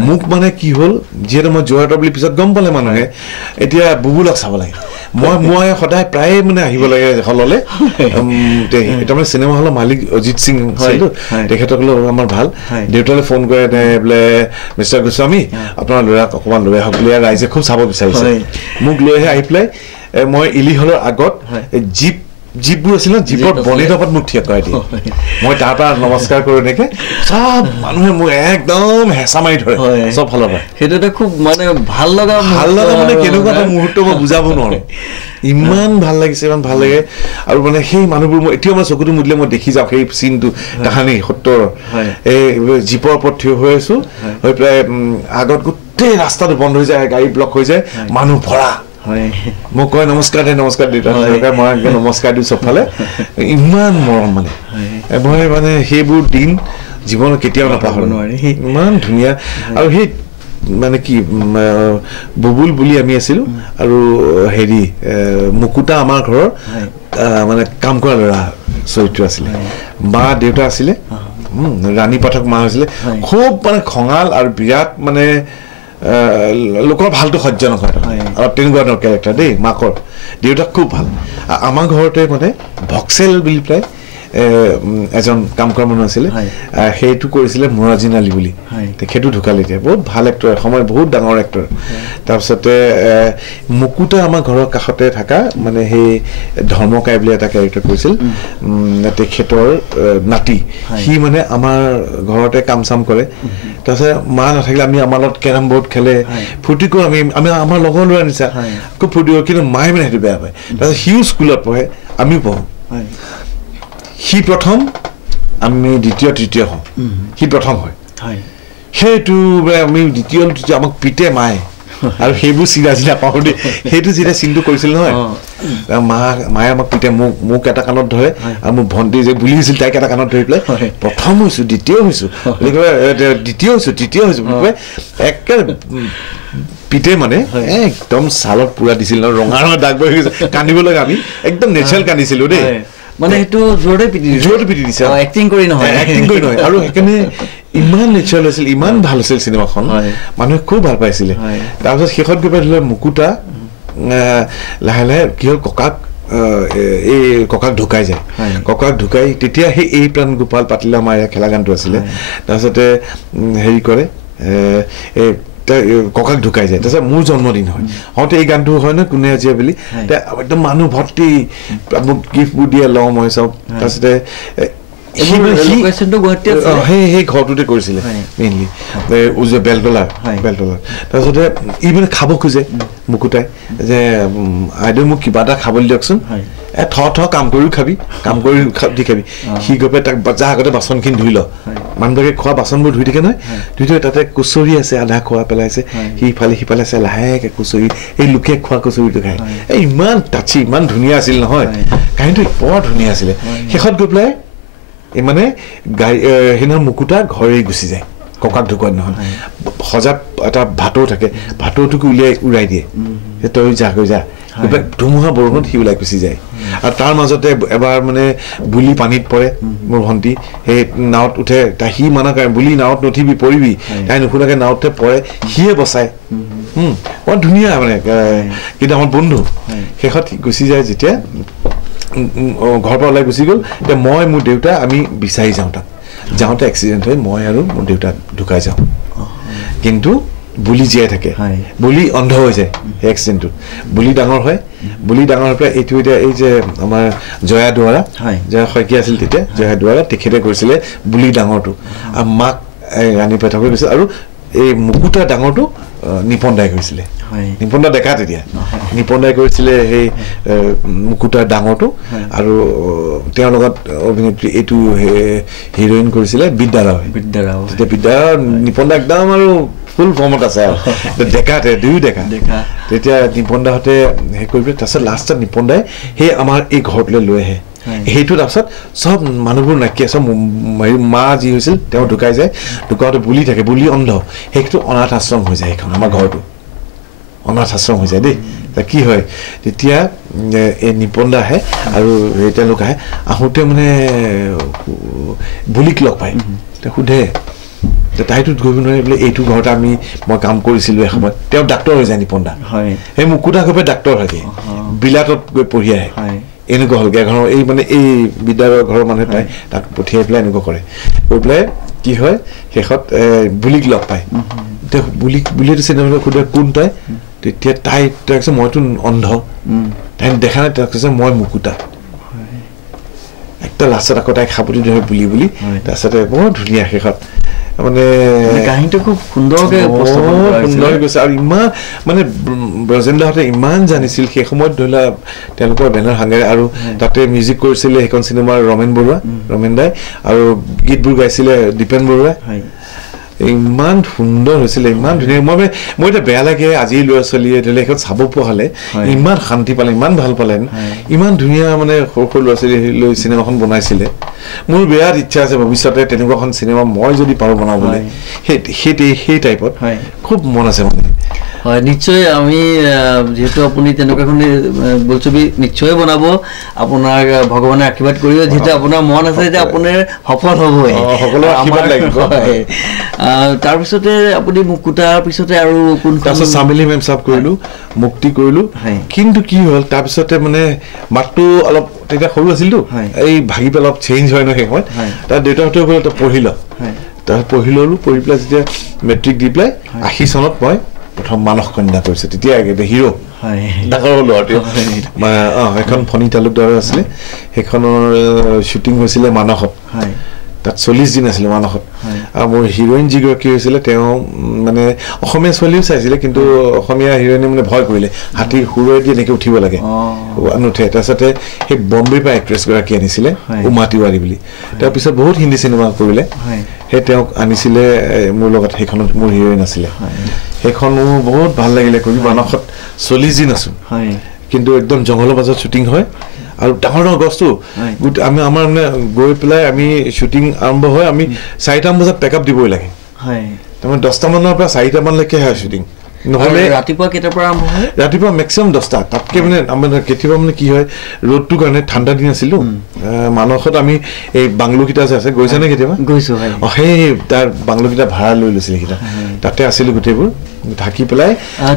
মোক মানে কি হ'ল যিহেতু মই যোৰহাটৰ বুলি পিছত গম পালে মানুহে এতিয়া বুবুলক চাব লাগে মই সদায় প্ৰায়ে মানে আহিব লাগে হললে তাৰমানে চিনেমা হলৰ মালিক অজিত সিং আছিলো তেখেতসকলেও আমাৰ ভাল দেউতালৈ ফোন কৰে বোলে মিষ্টাৰ গোস্বামী আপোনাৰ ল'ৰাক অকণমান লৈ আহক বুলি ৰাইজে খুব চাব বিচাৰিছে মোক লৈ আহি পেলাই মই ইলি হলৰ আগত জীপবোৰ আছিল জীপত বনি থকাত মোক থিয় কৰাই দিয়ে মই তাৰ পৰা নমস্কাৰ কৰোঁ এনেকে চব মানুহে মোক একদম হেঁচা মাৰি ধৰে চব ফালৰ পৰা সেইটো এটা খুব মানে ভাল লগা মানে কেনেকুৱা এটা মুহূৰ্ত মই বুজাব নোৱাৰো ইমান ভাল লাগিছে ইমান ভাল লাগে আৰু মানে সেই মানুহবোৰ মই এতিয়াও মানে চকুটো মুদিলে মই দেখি যাওঁ সেই চিনটো কাহানী সত্ৰৰ এই জীপৰ ওপৰত থিয় হৈ আছো হৈ পেলাই আগত গোটেই ৰাস্তাটো বন্ধ হৈ যায় গাড়ী ব্লক হৈ যায় মানুহ ভৰা মোক কয় নমস্কাৰ দে মই নমস্কাৰ দিওঁ চবফালে ইমান মৰম মানে মই মানে সেইবোৰ দিন জীৱনত কেতিয়াও নাপাহৰো নোৱাৰি ইমান ধুনীয়া আৰু সেই মানে কি বুবুল বুলি আমি আছিলোঁ আৰু হেৰি মুকুতা আমাৰ ঘৰৰ মানে কাম কৰা ল'ৰা চৰিত্ৰ আছিলে মা দেউতা আছিলে ৰাণী পাঠক মা হৈছিলে খুব মানে খঙাল আৰু বিৰাট মানে লোকৰ ভালটো সহ্য নকৰে আৰু তেনেকুৱা ধৰণৰ কেৰেক্টাৰ দেই মাকৰ দেউতাক খুব ভাল আমাৰ ঘৰতে মানে ভক্সেল বুলি পেলাই এজন কাম কৰা মানুহ আছিলে সেইটো কৰিছিলে মুৰাজিন আলী বুলি তেখেতো ঢুকালে এতিয়া বহুত ভাল এক্টৰ এসময় বহুত ডাঙৰ এক্টৰ তাৰপিছতে মুকুতা আমাৰ ঘৰৰ কাষতে থকা মানে সেই ধৰ্মকাই বুলি এটা কেৰেক্টাৰ কৰিছিল তেখেতৰ নাতি সি মানে আমাৰ ঘৰতে কাম চাম কৰে তাৰপিছত মা নাথাকিলে আমি আমাৰ লগত কেৰম বৰ্ড খেলে ফূৰ্তি কৰোঁ আমি আমাৰ লগৰ ল'ৰা নিচা খুব ফূৰ্তি কৰোঁ কিন্তু মায়ে মানে সেইটো বেয়া পায় তাৰপিছত সিও স্কুলত পঢ়ে আমিও পঢ়োঁ সি প্ৰথম আমি দ্বিতীয় তৃতীয় হওঁ সি প্ৰথম হয় সেইটো আমি দ্বিতীয় তৃতীয় আমাক পিতে মায়ে আৰু সেইবোৰ চিধা পাওঁ দেই সেইটো যেতিয়া চিনটো কৰিছিল নহয় মায়ে আমাক পিতে মোক এটা কাণত ধৰে আৰু মোক ভণ্টি যে বুলি হৈছিল তাইক এটা কাণত ধৰি পেলাই প্ৰথম হৈছোঁ দ্বিতীয় হৈছোঁ বুলি কয় দ্বিতীয় হৈছোঁ তৃতীয় হৈছোঁ বুলি কয় একে পিতে মানে একদম ছালত পুৰা দিছিল ন ৰঙা দাগ বহি গৈছে কান্দিব লাগে আমি একদম নেচাৰেল কান্দিছিলোঁ দেই মানে সেইটো জোৰতে পিটি দিছে এক্টিং কৰি নহয় আৰু সেইকাৰণে ইমান নেচাৰেল আছিল ইমান ভাল আছিল চিনেমাখন মানুহে খুব ভাল পাইছিলে তাৰপিছত শেষত গৈ পেলাই ধৰি লওক মুকুতা লাহে লাহে কি হ'ল ককাক ঢুকাই যায় ককাক ঢুকাই তেতিয়া সেই এই প্ৰাণ গোপাল পাতিলা আমাৰ খেলা গানটো আছিলে তাৰপিছতে হেৰি কৰে ককাক ঢুকাই যায় তাৰপিছত মোৰ জন্মদিন হয় হওঁতে এই গানটো হয় ন কোনে আজি বুলি একদম মানুহ ভৰ্তি মোক গিফ্টবোৰ দিয়ে লওঁ মই চব তাৰপিছতে সেই ঘৰটোতে কৰিছিলে মেইনলি বেলতলাৰ তাৰপিছতে ই মানে খাব খোজে মুকুতাই যে আইদেউ মোক কিবা এটা খাবলৈ দিয়কচোন কাম কৰিও খাবি দি খাবি সি গৈ পেলাই তাক যা আগতে বাচনখিনি ধুই ল মানুহবিলাকে খোৱা বাচনবোৰ ধুই থাকে নহয় ধুই থৈ তাতে কচৰি আছে আধা খোৱা পেলাইছে সিফালে আছে লাহেকে কচৰি এই লোকে খোৱা কচৰিটো খায় এই ইমান টাচি ইমান ধুনীয়া আছিল নহয় কাহিনীটো বৰ ধুনীয়া আছিলে শেষত গৈ পেলাই মানে গাড়ী সেইদিনা মুকুতা ঘৰে গুচি যায় ককাক ঢুকোৱা নহয় সজাত এটা ভাটৌ থাকে ভাটৌটোকে উৰাই দিয়ে তই যা ধুমুহা বৰষুণত সি ওলাই গুচি যায় আৰু তাৰ মাজতে এবাৰ মানে বুলি পানীত পৰে মোৰ ভণ্টি সেই নাৱত উঠে সি মানা কৰে বুলি নাৱত নুঠিবি পৰিবি তাই নুশুনাকে নাৱতে পৰে সিয়ে বচায় বৰ ধুনীয়া মানে কিন্তু আমাৰ বন্ধু শেষত গুচি যায় যেতিয়া ঘৰৰ পৰা ওলাই গুচি গ'ল এতিয়া মই মোৰ দেউতা আমি বিচাৰি যাওঁ তাক যাওঁতে এক্সিডেণ্ট হৈ মই আৰু মোৰ দেউতা ঢুকাই যাওঁ কিন্তু বুলি জীয়াই থাকে বুলি অন্ধ হৈ যায় সেই এক্সিডেণ্টটোত বুলি ডাঙৰ হয় বুলি ডাঙৰ হৈ পেলাই এইটো এতিয়া এই যে আমাৰ জয়া দুৱাৰা জয়া শইকীয়া আছিল তেতিয়া জয়া দুৱাৰা তেখেতে কৰিছিলে বুলি ডাঙৰটো আৰু মাক ৰাণী পাঠকে কৈছিল আৰু এই মুকুতা ডাঙৰটো নিপন দাই কৰিছিলে নিপন দা ডেকা তেতিয়া নিপন দাই কৰিছিলে সেই মুকুতাৰ ডাঙৰটো আৰু তেওঁৰ লগত অভিনেত্ৰী এইটো হিৰোইন কৰিছিলে বিদ্যা ৰাও তেতিয়া বিদ্যা নিপন দা একদম আৰু ফুল ফৰ্মত আছে আৰু ডেকাতে দুয়ো ডেকা তেতিয়া নিপন দাহঁতে সেই কৰি পেলাই তাৰপিছত লাষ্টত নিপন দাই সেই আমাৰ এই ঘৰটোলৈ লৈ আহে সেইটো তাৰপিছত চব মানুহবোৰ নাইকিয়া চব মা যি হৈছিল তেওঁ ঢুকাই যায় ঢুকাওঁতে বুলি থাকে বুলি অন্ধ সেইটো অনাথ আশ্ৰম হৈ যায় সেইখন আমাৰ ঘৰটো অনাথ আশ্ৰম হৈ যায় দেই কি হয় তেতিয়া এই নিপন দা আহে আৰু তেওঁলোক আহে আহোঁতে মানে বুলিক লগ পায় সোধে তাইটোত গৈ নোৱাৰে বোলে এইটো ঘৰতে মই কাম কৰিছিলোঁ এসময়ত তেওঁ ডাক্তৰ হৈ যায় নিপন দা সেই মুকুতা গৈ পেলাই ডাক্তৰ হয়গে বিলাতত গৈ পঢ়ি আহে এনেকুৱা হ'লগে এঘৰৰ এই মানে এই বিদ্যালয়ৰ ঘৰৰ মানুহে তাই তাক পঠিয়াই পেলাই এনেকুৱা কৰে কৈ পেলাই কি হয় শেষত বুলিক লগ পায় বুলিটো চিনেমা সোধে কোন তাই তেতিয়া তাই কৈছে মইতো অন্ধ তাই দেখা নাই তাই কৈছে মই মুকুতা একটা লাষ্টত আকৌ তাইক সাপতি ধৰে বুলি তাৰপিছতে বৰ ধুনীয়া শেষত মানে কাহিনীটো খুব সুন্দৰকৈ গৈছে আৰু ইমান মানে ব্ৰজেন্দ্ৰহঁতে ইমান জানিছিল সেই সময়ত ধৰি লোৱা তেওঁলোকৰ বেনাৰ হাঙেৰে আৰু তাতে মিউজিক কৰিছিলে সেইখন চিনেমাৰ ৰমেন দাই আৰু গীতবোৰ গাইছিলে দীপেন বৰুৱাই ইমান সুন্দৰ হৈছিলে ইমান ধুনীয়া মই এতিয়া বেয়া লাগে আজি ল'ৰা ছোৱালীয়ে ধৰি লওক সেইখন চাব পোৱা হ'লে ইমান শান্তি পালে ইমান ভাল পালে ইমান ধুনীয়া মানে সৰু সৰু ল'ৰা ছোৱালী লৈ চিনেমাখন বনাইছিলে মোৰ বিৰাট ইচ্ছা আছে ভৱিষ্যতে তেনেকুৱাখন চিনেমা মই যদি পাৰোঁ বনাবলৈ সেই টাইপত খুব মন আছে মানে হয় নিশ্চয় আমি যেহেতু আপুনি তেনেকুৱাখন বোলছবি নিশ্চয় বনাব আপোনাক ভগৱানে আশীৰ্বাদ কৰিব যেহেতু আপোনাৰ মন আছে যে আপোনাৰ সফল হ'বই তাৰপিছতে আপুনি মুকুতাৰ পিছতে আৰু তাৰপিছত চামেলি মেম চাপ কৰিলোঁ মুক্তি কৰিলোঁ কিন্তু কি হ'ল তাৰপিছতে মানে মাতটো অলপ তেতিয়া সৰু আছিলতো এই ভাগি পেলাই অলপ চেঞ্জ হয় ন সেই সময়ত তাৰ দেউতাহঁতে পঢ়ি লওঁ তাৰপিছত পঢ়ি ল'লোঁ পঢ়ি পেলাই যেতিয়া মেট্ৰিক দি পেলাই 80 চনত মই প্ৰথম মানস কন্যা কৰিছে তেতিয়া হিৰো ডাঙৰ হ'লো আৰু এখন ফণী তালুকদাৰ আছিলে সেইখনৰ শ্বুটিং হৈছিলে মানসত তাত 40 দিন আছিলে মানসত আৰু মোৰ হিৰোইন যিগৰাকী হৈছিলে তেওঁ মানে অসমীয়া ছোৱালীও চাইছিলে কিন্তু অসমীয়া হিৰোইনে মানে ভয় কৰিলে হাতীৰ সুৰেদি এনেকৈ উঠিব লাগে নুঠে তাৰপিছতে সেই বম্বেৰ পৰা এক্ট্ৰেছগৰাকী আনিছিলে উমা তিৱাৰী বুলি তাৰপিছত বহুত হিন্দী চিনেমা কৰিলে সেই তেওঁক আনিছিলে মোৰ লগত সেইখনত মোৰ হিৰোইন আছিলে সেইখন মোৰ বহুত ভাল লাগিলে কৰি মানসত 40 দিন আছোঁ কিন্তু একদম জংঘলৰ মাজত শ্বুটিং হয় আৰু ডাঙৰ ডাঙৰ গছটো আমাৰ মানে গৈ পেলাই আমি শ্বুটিং আৰম্ভ হয় আমি 4টামান বজাত পেকআপ দিবই লাগে তাৰমানে 10টা মানৰ পৰা 4টা মানলৈকে হয় শ্বুটিং নহ'লে ৰাতিপুৱা কেইটাৰ পৰা আৰম্ভ হয় ৰাতিপুৱা মেক্সিমাম 10টা তাতকৈ মানে আমাৰ কেতিয়াবা মানে কি হয় ৰ'দটোৰ কাৰণে ঠাণ্ডা দিন আছিলোঁ মানসত আমি এই বাংলোকেইটা যে আছে গৈছেনে কেতিয়াবা গৈছোঁ সেই তাৰ বাংলোকেইটা ভাড়া লৈ লৈছিলে সেইকেইটা তাতে আছিলোঁ গোটেইবোৰ থাকি পেলাই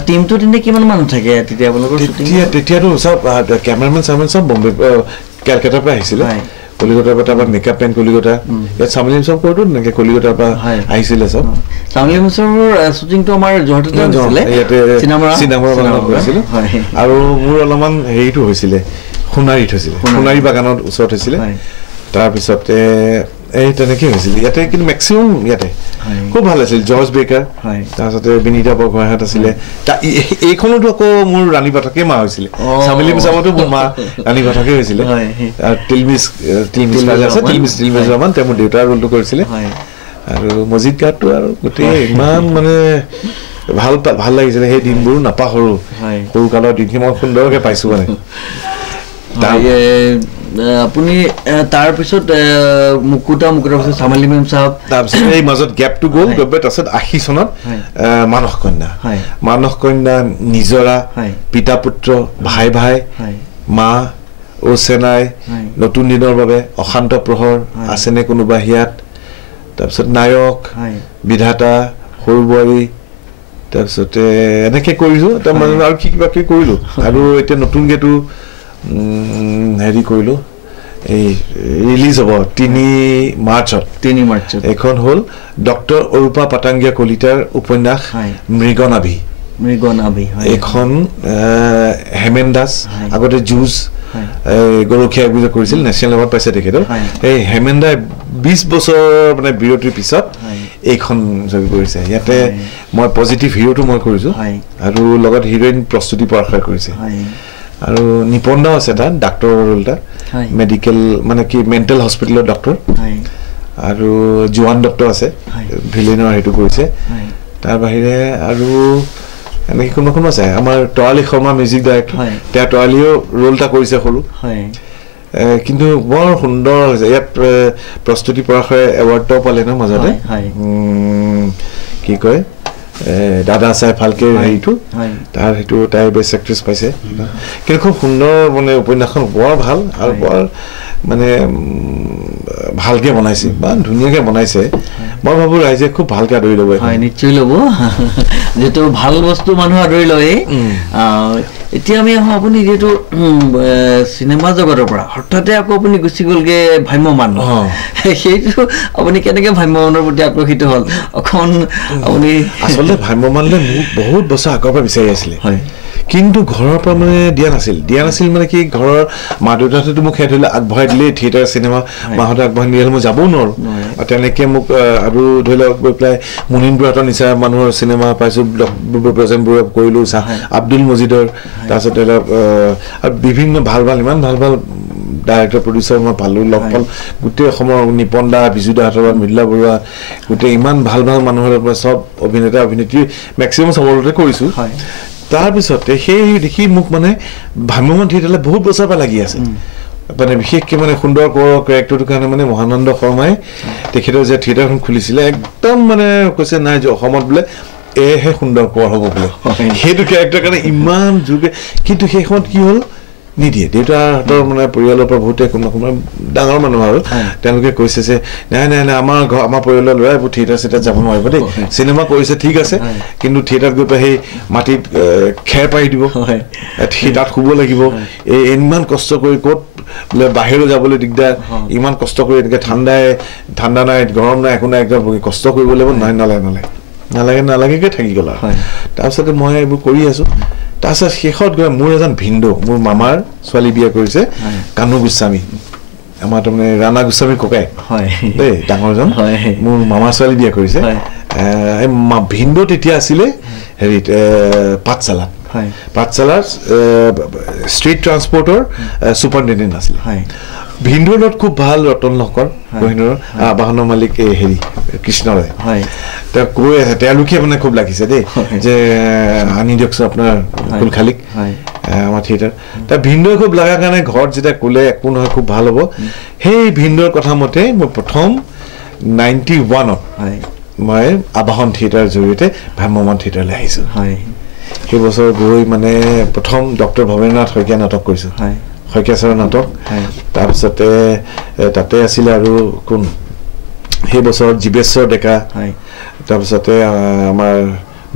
টিমটোত এনে কিমান মানুহ থাকে তেতিয়া আপোনালোকৰ তেতিয়াতো চব কেমেৰামেন চামেন চব বম্বে কেলকাতাৰ পৰা আহিছিলে কলিকতাৰ পৰা তাৰপৰা মেকআপ মেন কলিকতা ইয়াত চামলি চব কৰোঁতো তেনেকৈ কলিকতাৰ পৰা আহিছিলে চব চামলি মিছৰৰ শ্বুটিংটো আমাৰ যোৰহাটতে হৈছিলে ইয়াতে চিনেমাৰ কৰিছিলোঁ আৰু মোৰ অলপমান হেৰিটো হৈছিলে সোণাৰীত হৈছিলে সোণাৰী বাগানৰ ওচৰত হৈছিলে তাৰপিছতে এই তেনেকৈ হৈছিলে ইয়াতে কিন্তু মেক্সিমাম ইয়াতে খুব ভাল আছিল জৰ্জ বেকাৰ তাৰপিছতে বিনীতা বৰগোহাঁইহঁত আছিলে এইখনতো আকৌ মোৰ ৰাণী পাঠকে মা হৈছিলে চামেলি মিছামতো মোৰ মা ৰাণী পাঠকে হৈছিলে আৰু তিলমিছ ৰহমান তেওঁ মোৰ দেউতাৰ ৰোলটো কৰিছিলে আৰু মজিদ গাঁতটো আৰু গোটেই ইমান মানে ভাল লাগিছিলে সেই দিনবোৰো নাপাহৰোঁ সৰুকালৰ দিনখিনি মই সুন্দৰকৈ পাইছোঁ মানে আপুনি তাৰপিছত মুকুতাৰ পিছত চামেলি মেম চাহাব তাৰপিছত এই মাজত গেপটো গ'ল গৈ পেলাই তাৰপিছত 80 চনত মানস কন্যা নিজৰা পিতা পুত্ৰ ভাই মা ওচেনাই নতুন দিনৰ বাবে অশান্ত প্ৰহৰ আছেনে কোনোবা হিয়াত তাৰপিছত নায়ক বিধাতা সৰু বোৱাৰী তাৰপিছতে এনেকৈ কৰিছোঁ তাৰমানে আৰু কি কিবা কিবি কৰিলোঁ আৰু এতিয়া নতুনকৈতো হেৰি কৰিলোঁ এই ৰিলিজ হ'ব 3 মাৰ্চত এখন হ'ল ডক্টৰ অৰূপা পাটাংগিয়া কলিতাৰ উপন্যাস মৃগনাভি এখন হেমেন দাস আগতে জুজ গৰখীয়া গুজা কৰিছিল নেশ্যনেল এৱাৰ্ড পাইছে তেখেতৰ এই হেমেন দাই 20 বছৰ মানে বিৰতিৰ পিছত এইখন ছবি কৰিছে ইয়াতে মই পজিটিভ হিৰোটো মই কৰিছো আৰু লগত হিৰোইন প্ৰস্তুতি পৰাশৰ কৰিছে আৰু নিপন দাও আছে তাত ডাক্তৰ ৰোলটা মেডিকেল মানে কি মেণ্টেল হস্পিটেলৰ ডক্তৰ আৰু জোৱান ডক্তৰ আছে ভিলেনৰ হেতু কৰিছে তাৰ বাহিৰে আৰু এনেকৈ কোন আছে আমাৰ তৰালি শৰ্মা মিউজিক ডাইৰেক্টৰ তেওঁ তৰালিও ৰোলটা কৰিছে সৰু কিন্তু বৰ সুন্দৰ হৈছে ইয়াত প্ৰস্তুতি পৰাশৰে এৱাৰ্ডটাও পালে ন মাজতে কি কয় দাদা চাই ভালকে হেৰিটো তাৰ হেতু তাই বেষ্ট এক্ট্ৰেছ পাইছে কিন্তু খুব সুন্দৰ মানে উপন্যাসখন বৰ ভাল আৰু বৰ মানে ভালকে বনাইছে বা ধুনীয়াকে বনাইছে মই ভাবো ৰাইজে খুব ভালকে আদৰি ল'ব নিশ্চয় ল'ব যেটো ভাল বস্তু মানুহ আদৰি লয় এতিয়া আমি আপুনি যেটো সিনেমা জগতৰ পৰা হঠাতে আকৌ আপুনি গুচি গলগে ভ্ৰাম্যমান সেইটো আপুনি কেনেকে ভ্ৰাম্যমানৰ প্ৰতি আকৰ্ষিত হ'ল অখন আপুনি আচলতে ভ্ৰাম্যমানলে মোক বহুত বছৰ আগৰ পৰা বিচাৰি আছিলে কিন্তু ঘৰৰ পৰা মানে দিয়া নাছিল মানে কি ঘৰৰ মা দেউতাহঁতে মোক হেতলে আগবঢ়াই দিলে থিয়েটাৰ সিনেমা মাহঁতে আগবঢ়াই দিলে মই যাবও নোৱাৰো আৰু তেনেকে মোক আৰু ধৰি লওক গৈ পেলাই মুনিন বুঢ়াৰ নিচা মানুহৰ সিনেমা পাইছো প্ৰজেন বুঢ়া কৰিলো আব্দুল মজিদৰ তাৰপিছত আৰু বিভিন্ন ভাল ইমান ভাল ডাইৰেক্টৰ প্ৰডিউচাৰ মই পালো লগ পাল গোটেই অসমৰ নিপন দা বিজু দাহঁতৰ মৃদুলা বৰুৱা গোটেই ইমান ভাল মানুহৰ সব অভিনেতা অভিনেত্ৰী মেক্সিমাম সবলতে কৰিছো তাৰ পিছতে সেই দেখি মোক মানে ভ্ৰাম্যমান থিয়েটাৰলে বহুত বছৰ পৰা লাগি আছে মানে বিশেষকে মানে সুন্দৰ কেৰেক্টাৰটোৰ কাৰণে মানে মহানন্দ শৰ্মাই তেখেতৰ যে থিয়েটাৰখন খুলিছিলে একদম মানে কৈছে নাই যে অসমত বোলে এহে সুন্দৰ কোৱা হ'ব বোলে সেইটো কেৰেক্টাৰ কাৰণে ইমান যোগে কিন্তু সেই সময়ত কি হ'ল নিদিয়ে দেউতাহঁতৰ মানে পৰিয়ালৰ পৰা বহুতে কোনো ডাঙৰ মানুহ আৰু তেওঁলোকে কৈছে যে নাই আমাৰ পৰিয়ালৰ ল'ৰাই থিয়েটাৰ চিটাৰ যাব নোৱাৰিব দেই চিনেমা কৰিছে ঠিক আছে কিন্তু থিয়েটাৰত গৈ পেলাই সেই মাটিত খেৰ পাৰি দিব তাত শুব লাগিব ইমান কষ্ট কৰি ক'ত বোলে বাহিৰলৈ যাবলৈ দিগদাৰ ইমান কষ্ট কৰি এনেকৈ ঠাণ্ডা নাই গৰম নাই একো নাই একদম কষ্ট কৰিব লাগিব নালাগেকে থাকি গ'ল আৰু তাৰপিছতে মই এইবোৰ কৰি আছো তাৰপিছত শেষত গৈ মোৰ এজন ভিন্দু মোৰ মামাৰ ছোৱালী বিয়া কৰিছে কানু গোস্বামী আমাৰ তাৰমানে ৰাণা গোস্বামীৰ ককাই দেই ডাঙৰজন মোৰ মামাৰ ছোৱালী বিয়া কৰিছে ভিন্দু তেতিয়া আছিলে হেৰিত পাঠশালাৰ ষ্ট্ৰীট ট্ৰান্সপৰ্টৰ ছুপাৰিনটেণ্ডেণ্ট আছিলে ভিন্দুৰ লগত খুব ভাল ৰতন লহকৰ গহিনৰ বাহনৰ মালিক হেৰি কৃষ্ণ ৰায় তেওঁ কৈ আছে তেওঁলোকে মানে খুব লাগিছে দেই যে আনি দিয়কচোন আপোনাৰ কুলখালিক আমাৰ থিয়েটাৰ তাৰ ভিন্দুৱে খুব লগা কাৰণে ঘৰত যেতিয়া ক'লে একো নহয় খুব ভাল হ'ব সেই ভিন্দুৰ কথা মতে মই প্ৰথম 91ত মই আবাহন থিয়েটাৰৰ জৰিয়তে ভ্ৰাম্যমান থিয়েটাৰলৈ আহিছোঁ সেই বছৰ গৈ মানে প্ৰথম ডক্টৰ ভৱেন্দ্ৰনাথ শইকীয়া নাটক কৰিছোঁ শইকীয়া ছাৰৰ নাটক তাৰপিছতে তাতে আছিলে আৰু কোন সেই বছৰত জীৱেশ্বৰ ডেকা তাৰপিছতে আমাৰ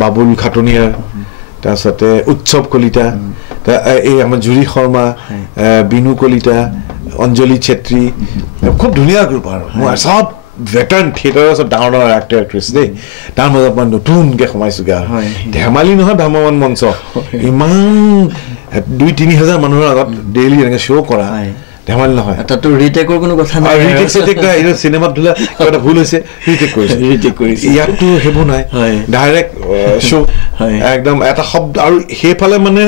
বাবুল খাটনিয়াৰ তাৰপিছতে উৎসৱ কলিতা এই আমাৰ জুৰি শৰ্মা বিনু কলিতা অঞ্জলি ছেত্ৰী খুব ধুনীয়া গ্ৰুপ আৰু মই চব ভেটাৰান থিয়েটাৰৰ চব ডাঙৰ এক্টৰ এক্ট্ৰেছ দেই তাৰ মাজত মই নতুনকৈ সোমাইছোগৈ আৰু ধেমালি নহয় ভ্ৰাম্যমান মঞ্চ ইমান 2-3 হাজাৰ মানুহৰ আগত ডেইলি এনেকৈ শ্ব' কৰা ধেমালি নহয় তাতো ৰিটেকৰ কোনো কথা নাই ৰিটেক চিনেমাত ধৰিলে কিবা এটা ভুল হৈছে ৰিটেক কৰিছে ইয়াততো সেইবোৰ নাই ডাইৰেক্ট শ্ব' একদম এটা শব্দ আৰু সেইফালে মানে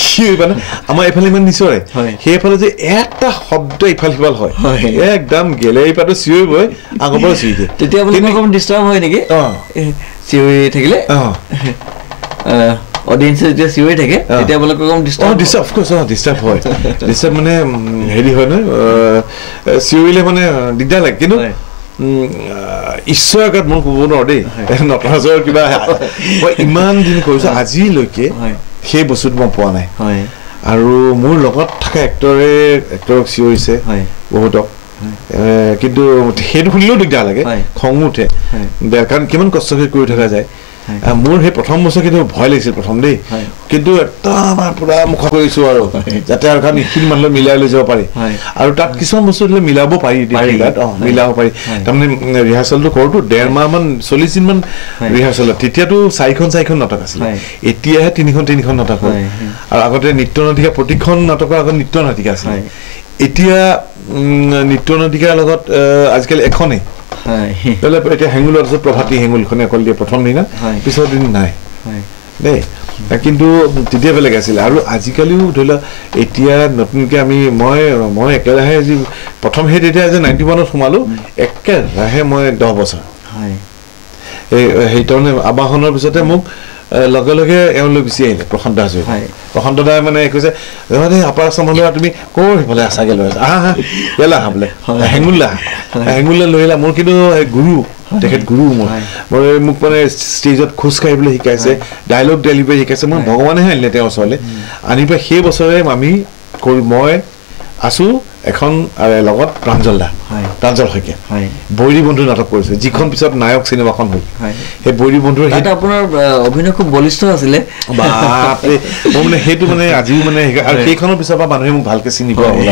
কি মানে আমাৰ এইফালে ইমান নিচৰে সেইফালে যে এটা শব্দ ইফাল সিফাল হয় একদম গেলেৰীৰ পৰাটো চিঞৰিবই আগৰ পৰা চিঞৰি দিয়ে তেতিয়া অকণমান ডিষ্টাৰ্ব হয় নেকি চিঞৰি থাকিলে অডিয়েন্স যেতিয়া চিঞৰি থাকে তেতিয়া বোলে কম ডিষ্টাৰ্ব হয় ডিষ্টাৰ্ব মানে হেৰি হয় নহয় চিঞৰিলে মানে দিগদাৰ লাগে কিন্তু ঈশ্বৰৰ আগত মই ক'ব নোৱাৰো দেই নটৰাজৰ কিবা মই ইমান দিন কৰিছোঁ আজিলৈকে সেই বস্তুটো মই পোৱা নাই আৰু মোৰ লগত থকা এক্টৰক চিঞৰিছে বহুতক কিন্তু সেইটো শুনিলেও দিগদাৰ লাগে খং উঠে কাৰণ কিমান কষ্ট কৰি থকা যায় মোৰ সেই প্ৰথম বছৰ কিন্তু ভয় লাগিছিল প্ৰথম দেই কিন্তু একদম পুৰা মুখ কৰিছো আৰু যাতে আৰু কাৰণ ইখিনি মানুহ মিলাই লৈ যাব পাৰি আৰু তাত কিছুমান বস্তু দিলে মিলাব পাৰি মিলাব পাৰি তাৰমানে ৰিহাৰ্চেলটো কৰোঁতো 1.5 মাহ মান 40 দিন মান ৰিহাৰ্চেল তেতিয়াতো 4খন নাটক আছিল এতিয়াহে 3খন নাটক হয় আৰু আগতে নৃত্য নাটিকা প্ৰতিখন নাটকৰ আগত নৃত্য নাটিকা আছিল এতিয়া নৃত্য নাটিকাৰ লগত আজিকালি এখনেই এতিয়া হেঙুলৰ আছে প্ৰভাতী হেঙুলখনে অকল দিয়ে প্ৰথম দিনা পিছৰ দিন নাই দেই কিন্তু তেতিয়া বেলেগ আছিল আৰু আজিকালিও ধৰি লওক এতিয়া নতুনকৈ মই একেৰাহে আজি প্ৰথম সেই তেতিয়া যে 91ত সোমালোঁ একেৰাহে মই 10 বছৰ এই তাৰমানে আবাহনৰ পিছতে মোক লগে লগে এওঁলৈ গুচি আহিলে প্ৰশান্ত হাজৰিকা প্ৰশান্ত দাই মানে কৈছে আপাৰ আছামলৈ তুমি ক'ৰ সেইফালে আছাগে লৈ আহা কেলা আহা বোলে হেঙুললৈ লৈ আহিলা মোৰ কিন্তু গুৰু তেখেত গুৰু মোক মানে ষ্টেজত খোজ কাঢ়িবলৈ শিকাইছে ডাইলগ ডেলিভাৰী শিকাইছে মই ভগৱানেহে আনিলে তেওঁৰ ওচৰলৈ আনি পাই সেই বছৰে আমি মই আছোঁ এখন লগত প্ৰাঞ্জল শইকীয়া বৈৰী বন্ধু নাটক কৰিছে যিখন পিছত নায়ক চিনেমাখন হ'ল সেই বৈৰী বন্ধুৰ আপোনাৰ অভিনয় খুব বলিষ্ঠ আছিলে মই মানে সেইটো মানে আজিও মানে আৰু সেইখনৰ পিছৰ পৰা মানুহে মোক ভালকৈ চিনি পোৱা হ'ল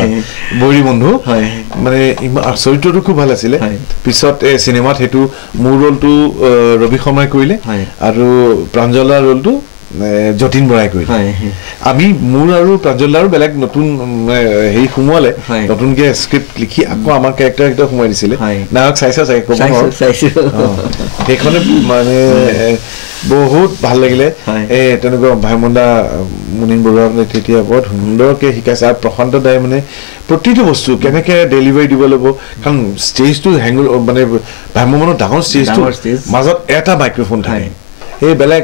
বৈৰী বন্ধু মানে চৰিত্ৰটো খুব ভাল আছিলে পিছত এই চিনেমাত সেইটো মোৰ ৰোলটো ৰবি শৰ্মাই কৰিলে আৰু প্ৰাঞ্জলাৰ ৰোলটো যতীন বৰাই কৰিলে আমি মোৰ আৰু প্ৰাঞ্জলাৰো বেলেগ নতুন হেৰি সোমোৱালে নতুনকৈ স্ক্ৰিপ্ট লিখি আকৌ আমাৰ কেৰেক্টাৰ সোমাই দিছিলে নায়ক চাইছা চাগে ক'ব সেইখনে মানে বহুত ভাল লাগিলে তেনেকুৱা ভাইমন্দা মুনীন বৰুৱাক তেতিয়া বৰ সুন্দৰকৈ শিকাইছে আৰু প্ৰশান্ত দাই মানে প্ৰতিটো বস্তু কেনেকৈ ডেলিভাৰী দিব লাগিব কাৰণ ষ্টেজটো হেঙুল মানে ভাইমন্দৰ ডাঙৰ ষ্টেজটো মাজত এটা মাইক্ৰফোন থাকে এই বেলেগ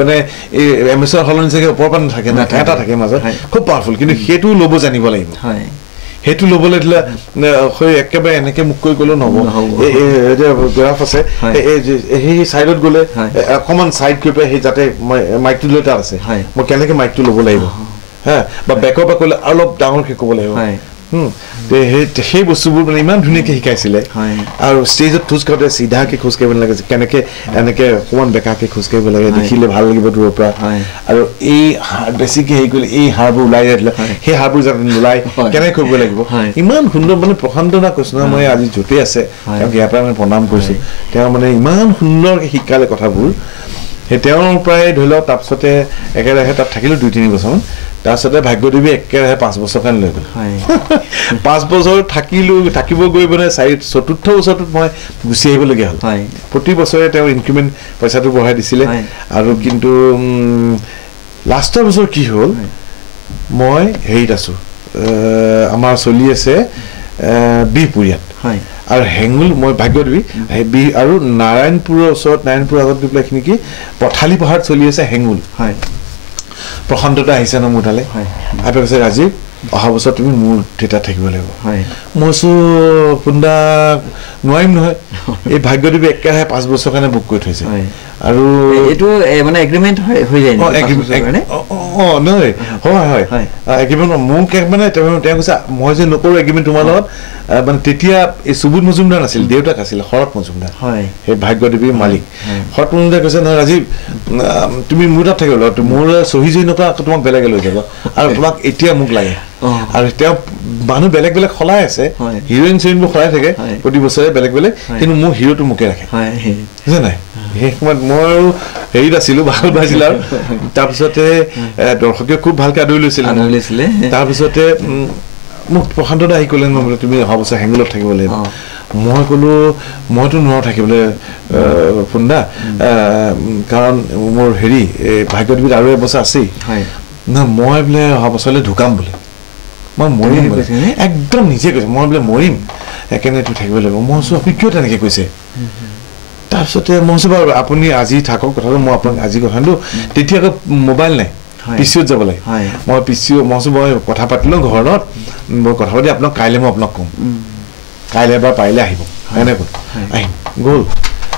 মানে এই এমেচৰ সলনি চাগে ওপৰৰ পৰা নাথাকে না এটা থাকে মাজত খুব পাৱাৰফুল কিন্তু সেইটো ল'ব জানিব লাগিব সেইটো ল'বলৈ দিলে একেবাৰে এনেকৈ মুখ কৰি গ'লেও নহ'ব গ্ৰাফ আছে সেই ছাইডত গ'লে অকণমান ছাইড কৰি পেলাই সেই যাতে মাইকটো লৈ তাত আছে মই কেনেকৈ মাইকটো ল'ব লাগিব হা বা বেকৰ পৰা ক'লে অলপ ডাঙৰকৈ ক'ব লাগিব সেই বস্তুবোৰ মানে ইমান ধুনীয়াকৈ শিকাইছিলে আৰু ষ্টেজত খোজ কাঢ়োঁতে চিধাকৈ খোজ কাঢ়িব নালাগে কেনেকৈ এনেকৈ অকণমান বেকাকৈ খোজ কাঢ়িব লাগে দেখিলে ভাল লাগিব দূৰৰ পৰা আৰু এই বেছিকৈ হেৰি কৰিলে এই হাড়বোৰ ওলাই দিলে সেই হাড়বোৰ যাতে নোলাই কেনেকৈ কৰিব লাগিব ইমান সুন্দৰ মানে প্ৰশান্ত দা কৈছোঁ ন মই আজি য'তেই আছে তেওঁক ইয়াৰ পৰা মই প্ৰণাম কৰিছোঁ তেওঁ মানে ইমান সুন্দৰকৈ শিকালে কথাবোৰ সেই তেওঁৰ পৰাই ধৰি লওক তাৰপিছতে একেৰাহে তাত থাকিলোঁ 2-3 বছৰমান তাৰপিছতে ভাগ্যদেৱী একেৰাহে 5 বছৰ কাৰণে লৈ গ'ল 5 বছৰ থাকিব গৈ মানে 4ৰ্থ বছৰটোত মই গুচি আহিবলগীয়া হ'ল প্ৰতি বছৰে তেওঁ ইনক্ৰিমেণ্ট পইচাটো বঢ়াই দিছিলে আৰু কিন্তু লাষ্টৰ বছৰ কি হ'ল মই হেৰিত আছোঁ আমাৰ চলি আছে বিহপুৰীয়াত আৰু হেঙুল মই ভাগ্যদেৱী আৰু নাৰায়ণপুৰৰ ওচৰত নাৰায়ণপুৰ আগত গৈ পেলাই এইখিনি কি পথালি পাহাৰত চলি আছে হেঙুল প্ৰশান্ত দা আহিছে ন মোৰ তালৈ আহি কৈছে ৰাজীৱ অহা বছৰ তুমি মোৰ থিয়েটাৰত থাকিব লাগিব মই কৈছোঁ কোনদা নোৱাৰিম নহয় এই ভাগ্যদেৱী একেৰাহে 5 বছৰ কাৰণে বুক কৰি থৈছে আৰু এইটো মানে এগ্ৰিমেণ্ট হৈ যায় নহয় হয় এগ্ৰিমেণ্ট মোক মানে তেওঁ কৈছে মই যে নকৰোঁ এগ্ৰিমেণ্ট তোমাৰ লগত মানে তেতিয়া এই সুবোধ মজুমদাৰ নাছিল দেউতাক আছিল শৰৎ মজুমদাৰ সেই ভাগ্যদেৱীৰ মালিক শৰৎ মজুমদাৰে কৈছে নহয় ৰাজীৱ তুমি মোৰ তাত থাকিব লাগিব মোৰ চহী জয়ী নকৰা তোমাক বেলেগে লৈ যাব আৰু তোমাক এতিয়া মোক লাগে আৰু তেওঁ মানুহ বেলেগ বেলেগ সলাই আছে হিৰইন চিৰইনবোৰ সলাই থাকে প্ৰতি বছৰে বেলেগ বেলেগ কিন্তু মোৰ হিৰোটো মোকে ৰাখে বুজিছে নাই সেই সময়ত মই আৰু হেৰিত আছিলোঁ ভাল পাইছিলোঁ আৰু তাৰপিছতে দৰ্শকে খুব ভালকৈ আদৰি লৈছিলে তাৰপিছতে মোক প্ৰশান্ত দা আহি ক'লে বোলে তুমি অহা বছৰ হেঙুলত থাকিব লাগিব মই ক'লোঁ মইতো নোৱাৰোঁ থাকিবলৈ ফুন্দা কাৰণ মোৰ হেৰি ভাগ্যদেৱীত আৰু এবছৰ আছেই না মই বোলে অহা বছৰলৈ ঢুকাম বোলে মই মৰিম একদম নিজে কৈছে মই বোলে মৰিম সেইকাৰণে তোৰ থাকিব লাগিব মই কৈছোঁ আপুনি কিয় তেনেকৈ কৈছে তাৰপিছতে মই কৈছোঁ বাৰু আপুনি আজি থাকক কথাটো মই আপোনাক আজি কথাটো তেতিয়া আকৌ মোবাইল নাই পিচিঅ'ত যাব লাগে মই পিচিঅ' মই কৈছোঁ মই কথা পাতিলোঁ ঘৰত মই কথা পাতি আপোনাক কাইলৈ মই আপোনাক ক'ম কাইলৈ এবাৰ পাৰিলে আহিব এনেকৈ আহিম গ'ল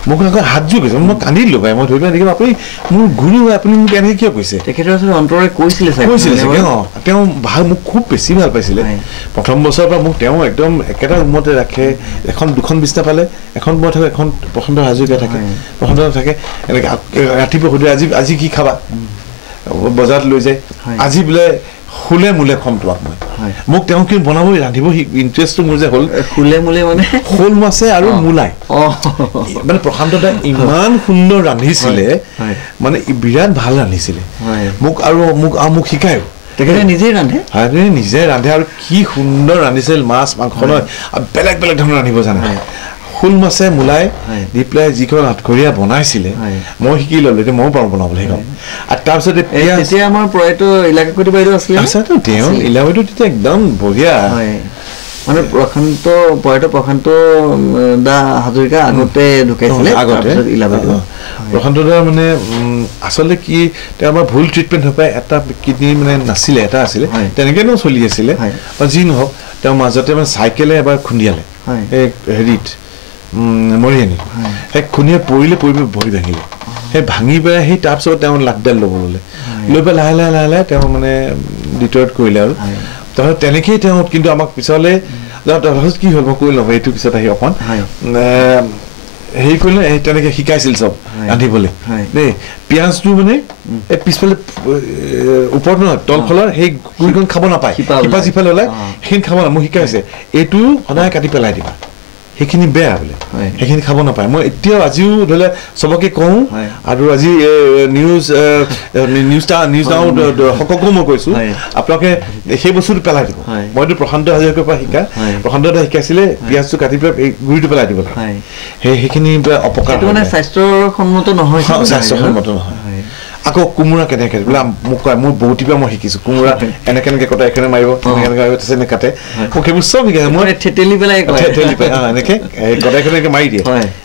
মোক আকৌ হাত জোৰ কৈছে মই কান্দি দিলোঁ পাই মই ধৰি পেলাই দেখিম আপুনি মোৰ গুৰু আপুনি মোক এনেকৈ কিয় কৈছে তেখেতৰ আচলতে অন্তৰে কৈছিলে চাগে তেওঁ ভাল মোক খুব বেছি ভাল পাইছিলে প্ৰথম বছৰৰ পৰা মোক তেওঁ একদম একেটা ৰুমতে ৰাখে এখন দুখন বিছনা পালে এখন মই থাকোঁ এখন প্ৰশান্ত হাজৰিকা থাকে প্ৰশান্ত থাকে এনেকৈ ৰাতিপুৱা সুধে আজি কি খাবা বজাৰত লৈ যায় আজি বোলে খুলে মোলে খম তোমাক মই মোক তেওঁ কি বনাব ৰান্ধিব ইণ্টাৰেষ্টটো মোৰ যে হ'ল খুলে মোলে মানে শ'ল মাছে আৰু মূলাই মানে প্ৰশান্ত দাই ইমান সুন্দৰ ৰান্ধিছিলে মানে বিৰাট ভাল ৰান্ধিছিলে মোক শিকায়ো তেখেতে নিজেই ৰান্ধে নিজে ৰান্ধে আৰু কি সুন্দৰ ৰান্ধিছিল মাছ মাংস বেলেগ বেলেগ ধৰণৰ ৰান্ধিব জানে শ'ল মাছে মূলাই দি পেলাই যিখন আঠখৰীয়া বনাইছিলে মই শিকি ল'লো এতিয়া ময়ো পাৰোঁ বনাবলৈ সেইখন আৰু তাৰপিছত তেতিয়া আমাৰ প্ৰয়াত ইলাকাকতি বাইদেউ আছিলে তেওঁ ইলা বাইদেউ তেতিয়া একদম বঢ়িয়া মানে প্ৰশান্ত দা হাজৰিকা আগতে ঢুকাইছিলে ইলা বাইদেউ প্ৰশান্ত দা মানে আচলতে কি তেওঁ আমাৰ ভুল ট্ৰিটমেণ্ট হৈ পাই এটা কিডনি মানে নাছিলে এটা আছিলে তেনেকৈনো চলি আছিলে বা যি নহওক তেওঁ মাজতে মানে চাইকেলে এবাৰ খুন্দিয়ালে এই হেৰিত মৰি আনি সেই খুন্দিয়াই পৰিলে ভৰি ভাঙিলে সেই ভাঙি পেলাই সেই তাৰপিছত তেওঁ লাকডাল ল'ব ল'লে লৈ পেলাই লাহে লাহে তেওঁ মানে ডিট'ৰেট কৰিলে আৰু তাৰপিছত তেনেকেই তেওঁ কিন্তু আমাক পিছলৈ তাৰপিছত কি হ'ল মই কৈ ল'ম এইটো পিছত আহি অকণমান হেৰি কৰিলে তেনেকৈ শিকাইছিল চব ৰান্ধিবলৈ দেই পিঁয়াজটো মানে এই পিছফালে ওপৰত নহয় তলফালৰ সেই গুৰিখন খাব নাপায় শিপা যিফালে ওলাই সেইখিনি খাব নাপায় মোক শিকাইছে এইটো সদায় কাটি পেলাই দিবা সেইখিনি বেয়া বোলে সেইখিনি খাব নাপায় মই এতিয়াও আজিও ধৰি লওক চবকে কওঁ আৰু আজি নিউজ সকলোকো মই কৈছোঁ আপোনালোকে সেই বস্তুটো পেলাই দিব মইতো প্ৰশান্ত হাজৰিকাৰ পৰা শিকা প্ৰশান্ত দাই শিকাইছিলে পিঁয়াজটো কাটি পেলাই এই গুৰিটো পেলাই দিব সেইখিনি অপকাৰ স্বাস্থ্যসন্মত নহয় আকৌ কোমোৰা কেনেকৈ বোলে মোক কয় মোৰ বহুতি পৰা মই শিকিছোঁ কোমোৰা এনেকৈ কটাই এখনে মাৰিব এনেকৈ কাটে মোক সেইবোৰ চব শিকাই মই থেতেলি পেলাই এনেকৈ কটাইখনে মাৰি দিয়ে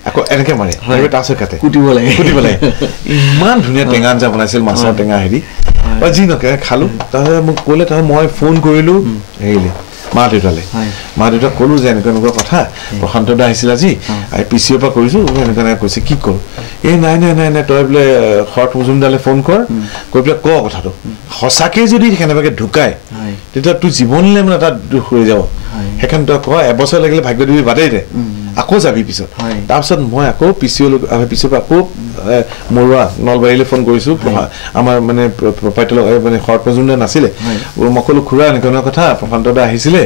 আকৌ এনেকৈ মাৰে তাৰপিছত কাটে কুটিব লাগে ইমান ধুনীয়া টেঙা আঞ্জা বনাইছিল মাছৰ টেঙা হেৰি বা যি নকৰে খালোঁ তাৰপিছত মোক ক'লে তাৰপিছত মই ফোন কৰিলোঁ হেৰিলে মা দেউতাক ক'লোঁ যে এনেকুৱা এনেকুৱা কথা প্ৰশান্ত দা আহিছিল আজি PCO পৰা কৰিছোঁ এনেকৈ কৈছে কি কৰোঁ এই নাই তই বোলে শৰৎ মজুমদাৰলৈ ফোন কৰ কৈ পেলাই ক কথাটো সঁচাকৈ যদি কেনেবাকৈ ঢুকায় তেতিয়া তোৰ জীৱনলৈ মানে এটা দুখ হৈ যাব সেইকাৰণে তই ক এবছৰ লাগিলে ভাগ্য দিবি বাদেই দে আকৌ যাবি পিছত তাৰপিছত মই আকৌ PCO পৰা আকৌ মৰুৱা নলবাৰীলৈ ফোন কৰিছোঁ আমাৰ মানে মানে শৰৎ মজুমদাৰ নাছিলে মই ক'লোঁ খুৰা এনেকুৱা কথা প্ৰশান্ত দা আহিছিলে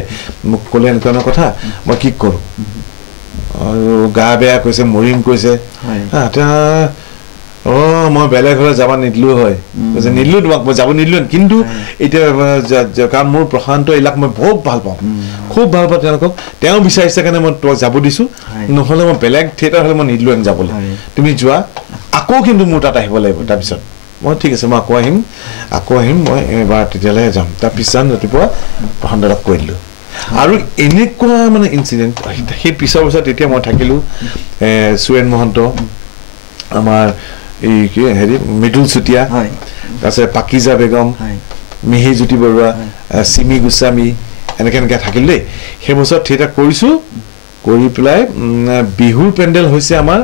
মোক ক'লে এনেকুৱা কথা মই কি কৰোঁ আৰু গা বেয়া কৈছে মৰিম কৈছে মই বেলেগ ঘৰত যাব নিদিলোঁ হয় কৈছে নিদিলোঁ তোমাক মই যাব নিদিলোঁ কিন্তু এতিয়া কাৰণ মোৰ প্ৰশান্ত ইলাক মই বহুত ভাল পাওঁ খুব ভাল পাওঁ তেওঁলোকক তেওঁ বিচাৰিছে কাৰণে মই তোমাক যাব দিছোঁ নহ'লে মই বেলেগ থিয়েটাৰ হ'লে মই নিদিলোঁ যাবলৈ তুমি যোৱা আকৌ কিন্তু মোৰ তাত আহিব লাগিব তাৰপিছত মই ঠিক আছে মই আকৌ আহিম মই এবাৰ তেতিয়ালৈ যাম তাৰ পিছত ৰাতিপুৱা প্ৰশান্ত দাক কৈ দিলোঁ আৰু এনেকুৱা মানে ইনচিডেণ্ট সেই পিছৰ বছৰ তেতিয়া মই থাকিলোঁ সুৰেণ মহন্ত আমাৰ এই কি হেৰি মৃদুল চুতীয়া তাৰপিছত পাকিজা বেগম মিহি জ্যোতি বৰুৱা চিমি গোস্বামী এনেকৈ থাকিলোঁ দেই সেই বছৰ থিয়েটাৰ কৰিছোঁ কৰি পেলাই বিহুৰ পেণ্ডেল হৈছে আমাৰ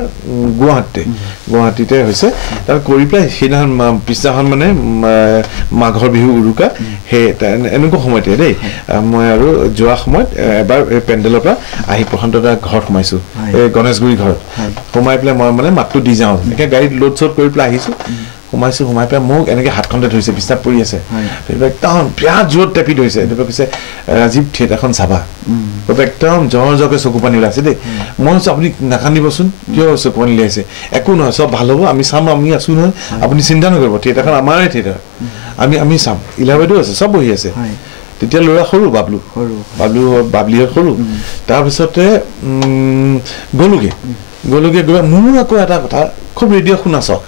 গুৱাহাটীতে হৈছে তাৰ কৰি পেলাই সেইদিনাখন পিছদিনাখন মানে মাঘৰ বিহু উৰুকা সেই এনেকুৱা সময়তে দেই মই আৰু যোৱা সময়ত এবাৰ এই পেণ্ডেলৰ পৰা আহি প্ৰশান্ত দাৰ ঘৰত সোমাইছোঁ এই গণেশগুৰি ঘৰত সোমাই পেলাই মই মানে মাতটো দি যাওঁ এনেকৈ গাড়ীত লোড চ'ড কৰি পেলাই আহিছোঁ সোমাই পেলাই মোক এনেকৈ হাতখনতে ধৰিছে বিছনাত পৰি আছে একদম বিৰাট জোৰত টেপি ধৰিছে কৈছে ৰাজীৱ থিয়েটাৰখন চাবা একদম জৰকৈ চকু পানী ওলাইছে দেই মই কৈছোঁ আপুনি নাকান্দিবচোন কিয় চকু পানী উলিয়াইছে একো নহয় চব ভাল হ'ব আমি চাম আমি আছোঁ নহয় আপুনি চিন্তা নকৰিব থিয়েটাৰখন আমাৰে থিয়েটাৰ আমি চাম ইলা বাইদেউ আছে চব বহি আছে তেতিয়া ল'ৰা সৰু বাবলিহঁত সৰু তাৰপিছতে গ'লোগৈ গৈ মোৰ আকৌ এটা কথা খুব ৰেডিঅ' শুনা চখ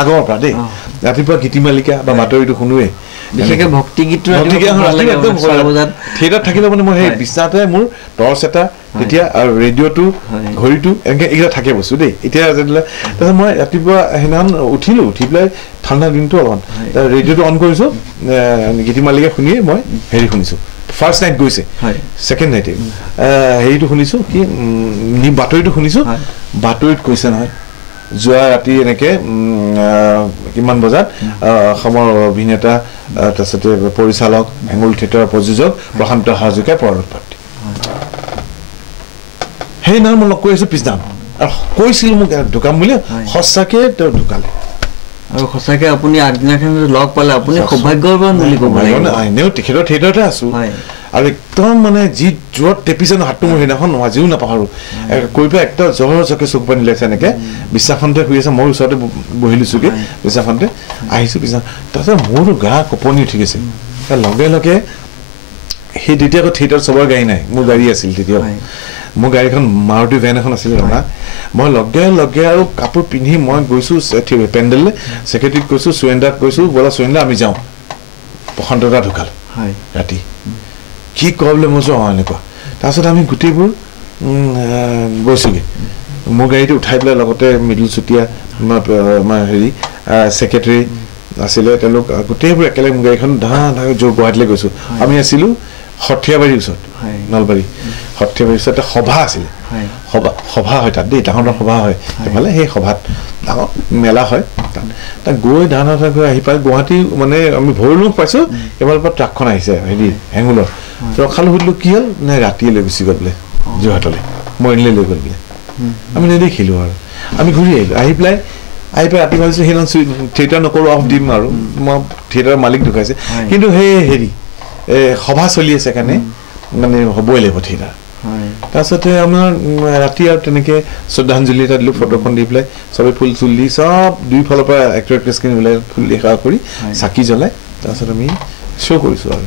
আগৰ পৰা দেই ৰাতিপুৱা গীতিমালিকা বা বাতৰিটো শুনোৱে বিশেষকৈ ভক্তিগীতটো থিয়েটাৰত থাকিলে মানে মই সেই বিছনাতে মোৰ টৰ্চ এটা তেতিয়া আৰু ৰেডিঅ'টো ঘড়ীটো এনেকৈ এইকেইটা থাকে বস্তু দেই এতিয়া তাৰপিছত মই ৰাতিপুৱা সেইদিনাখন উঠিলোঁ উঠি পেলাই ঠাণ্ডা দিনটো অলপমান ৰেডিঅ'টো অন কৰিছোঁ গীতিমালিকা শুনিয়ে মই হেৰি শুনিছোঁ ফাৰ্ষ্ট নাইট গৈছে ছেকেণ্ড নাইটে হেৰিটো শুনিছোঁ কি বাতৰিটো শুনিছোঁ বাতৰিত কৈছে নহয় যোৱা ৰাতি এনেকৈ কিমান বজাত অসমৰ অভিনেতা তাৰপিছতে পৰিচালক হেঙুল থিয়েটাৰৰ প্ৰযোজক প্ৰশান্ত হাজৰিকাই পৰলোকপ্ৰাপ্তি সেই নাম মই লগ কৰি আছোঁ পিছদিনা আৰু কৈছিল মোক ঢুকাম বুলি সঁচাকৈ তেওঁ ঢুকালে আৰু সঁচাকৈ আপুনি আগদিনাখন লগ পালে আপুনি সৌভাগ্যৱান বুলি ক'ব লাগিব এনেও তেখেতৰ থিয়েটাৰতে আছোঁ আৰু একদম মানে যি জোৰত টেপিছে ন হাতটো মোৰ সেইদিনাখন আজিও নাপাহৰোঁ কৈ পেলাই একদম জহৰ চকে চকু পানী লাগিছে এনেকৈ বিশ্বাসনতে শুই আছে মই ওচৰতে বহি লৈছোঁগৈ বিশ্বাসনতে আহিছোঁ পিছদিনা তাৰপিছত মোৰো গা কঁপনি উঠি গৈছে লগে লগে সেই তেতিয়া আকৌ থিয়েটাৰত চবৰ গাড়ী নাই মোৰ গাড়ী আছিল তেতিয়া মোৰ গাড়ীখন মাৰুতি ভেন এখন আছিলে ৰঙা মই লগে লগে আৰু কাপোৰ পিন্ধি মই গৈছোঁ পেণ্ডেললৈ ছেক্ৰেটাৰীক কৈছোঁ সুৰেন্দ্ৰাক কৈছোঁ ব'লা সুৰেন্দ্ৰা আমি যাওঁ প্ৰশান্ত দা ঢুকাল ৰাতি কি প্ৰব্লেম হৈছে এনেকুৱা তাৰপিছত আমি গোটেইবোৰ গৈছোঁগৈ মোৰ গাড়ীটো উঠাই পেলাই লগতে মৃদুল চুতীয়া আমাৰ হেৰি ছেক্ৰেটাৰী আছিলে তেওঁলোক গোটেইবোৰ একেলগে মোৰ গাড়ীখন গুৱাহাটীলৈ গৈছোঁ আমি আছিলোঁ সৰ্থিয়াবাৰীৰ ওচৰত নলবাৰী সৰ্থিয়াবাৰীৰ ওচৰত এটা সভা আছিলে সভা হয় তাত দেই ডাঙৰ সভা হয় সেইফালে সেই সভাত ডাঙৰ মেলা হয় তাত গৈ ডাঙৰ গৈ আহি পাই গুৱাহাটী মানে আমি ভৈৰৱক পাইছোঁ এইফালৰ পৰা ট্ৰাকখন আহিছে হেৰি হেঙুলৰ ৰখালোঁ সুধিলোঁ কি হ'ল নে ৰাতিয়ে লৈ গুচি গ'ল বোলে যোৰহাটলৈ মৰিণলৈ লৈ গ'ল বোলে আমি নেদেখিলোঁ আৰু আমি ঘূৰি আহিলোঁ আহি পেলাই ৰাতি ভাবিছোঁ সেইদিনা থিয়েটাৰ নকৰোঁ অফ দিম আৰু মই থিয়েটাৰৰ মালিক ঢুকাইছে কিন্তু সেই হেৰি সভা চলি আছে কাৰণে মানে হ'বই লাগিব থিয়েটাৰ তাৰপিছতে আমাৰ ৰাতি আৰু তেনেকৈ শ্ৰদ্ধাঞ্জলি এটা দিলোঁ ফটোখন দি পেলাই চবেই ফুল চুল দি চব দুইফালৰ পৰা এক্টৰ এক্ট্ৰেছখিনি ওলাই ফুল সেৱা কৰি চাকি জ্বলাই তাৰপিছত আমি শ্ব' কৰিছোঁ আৰু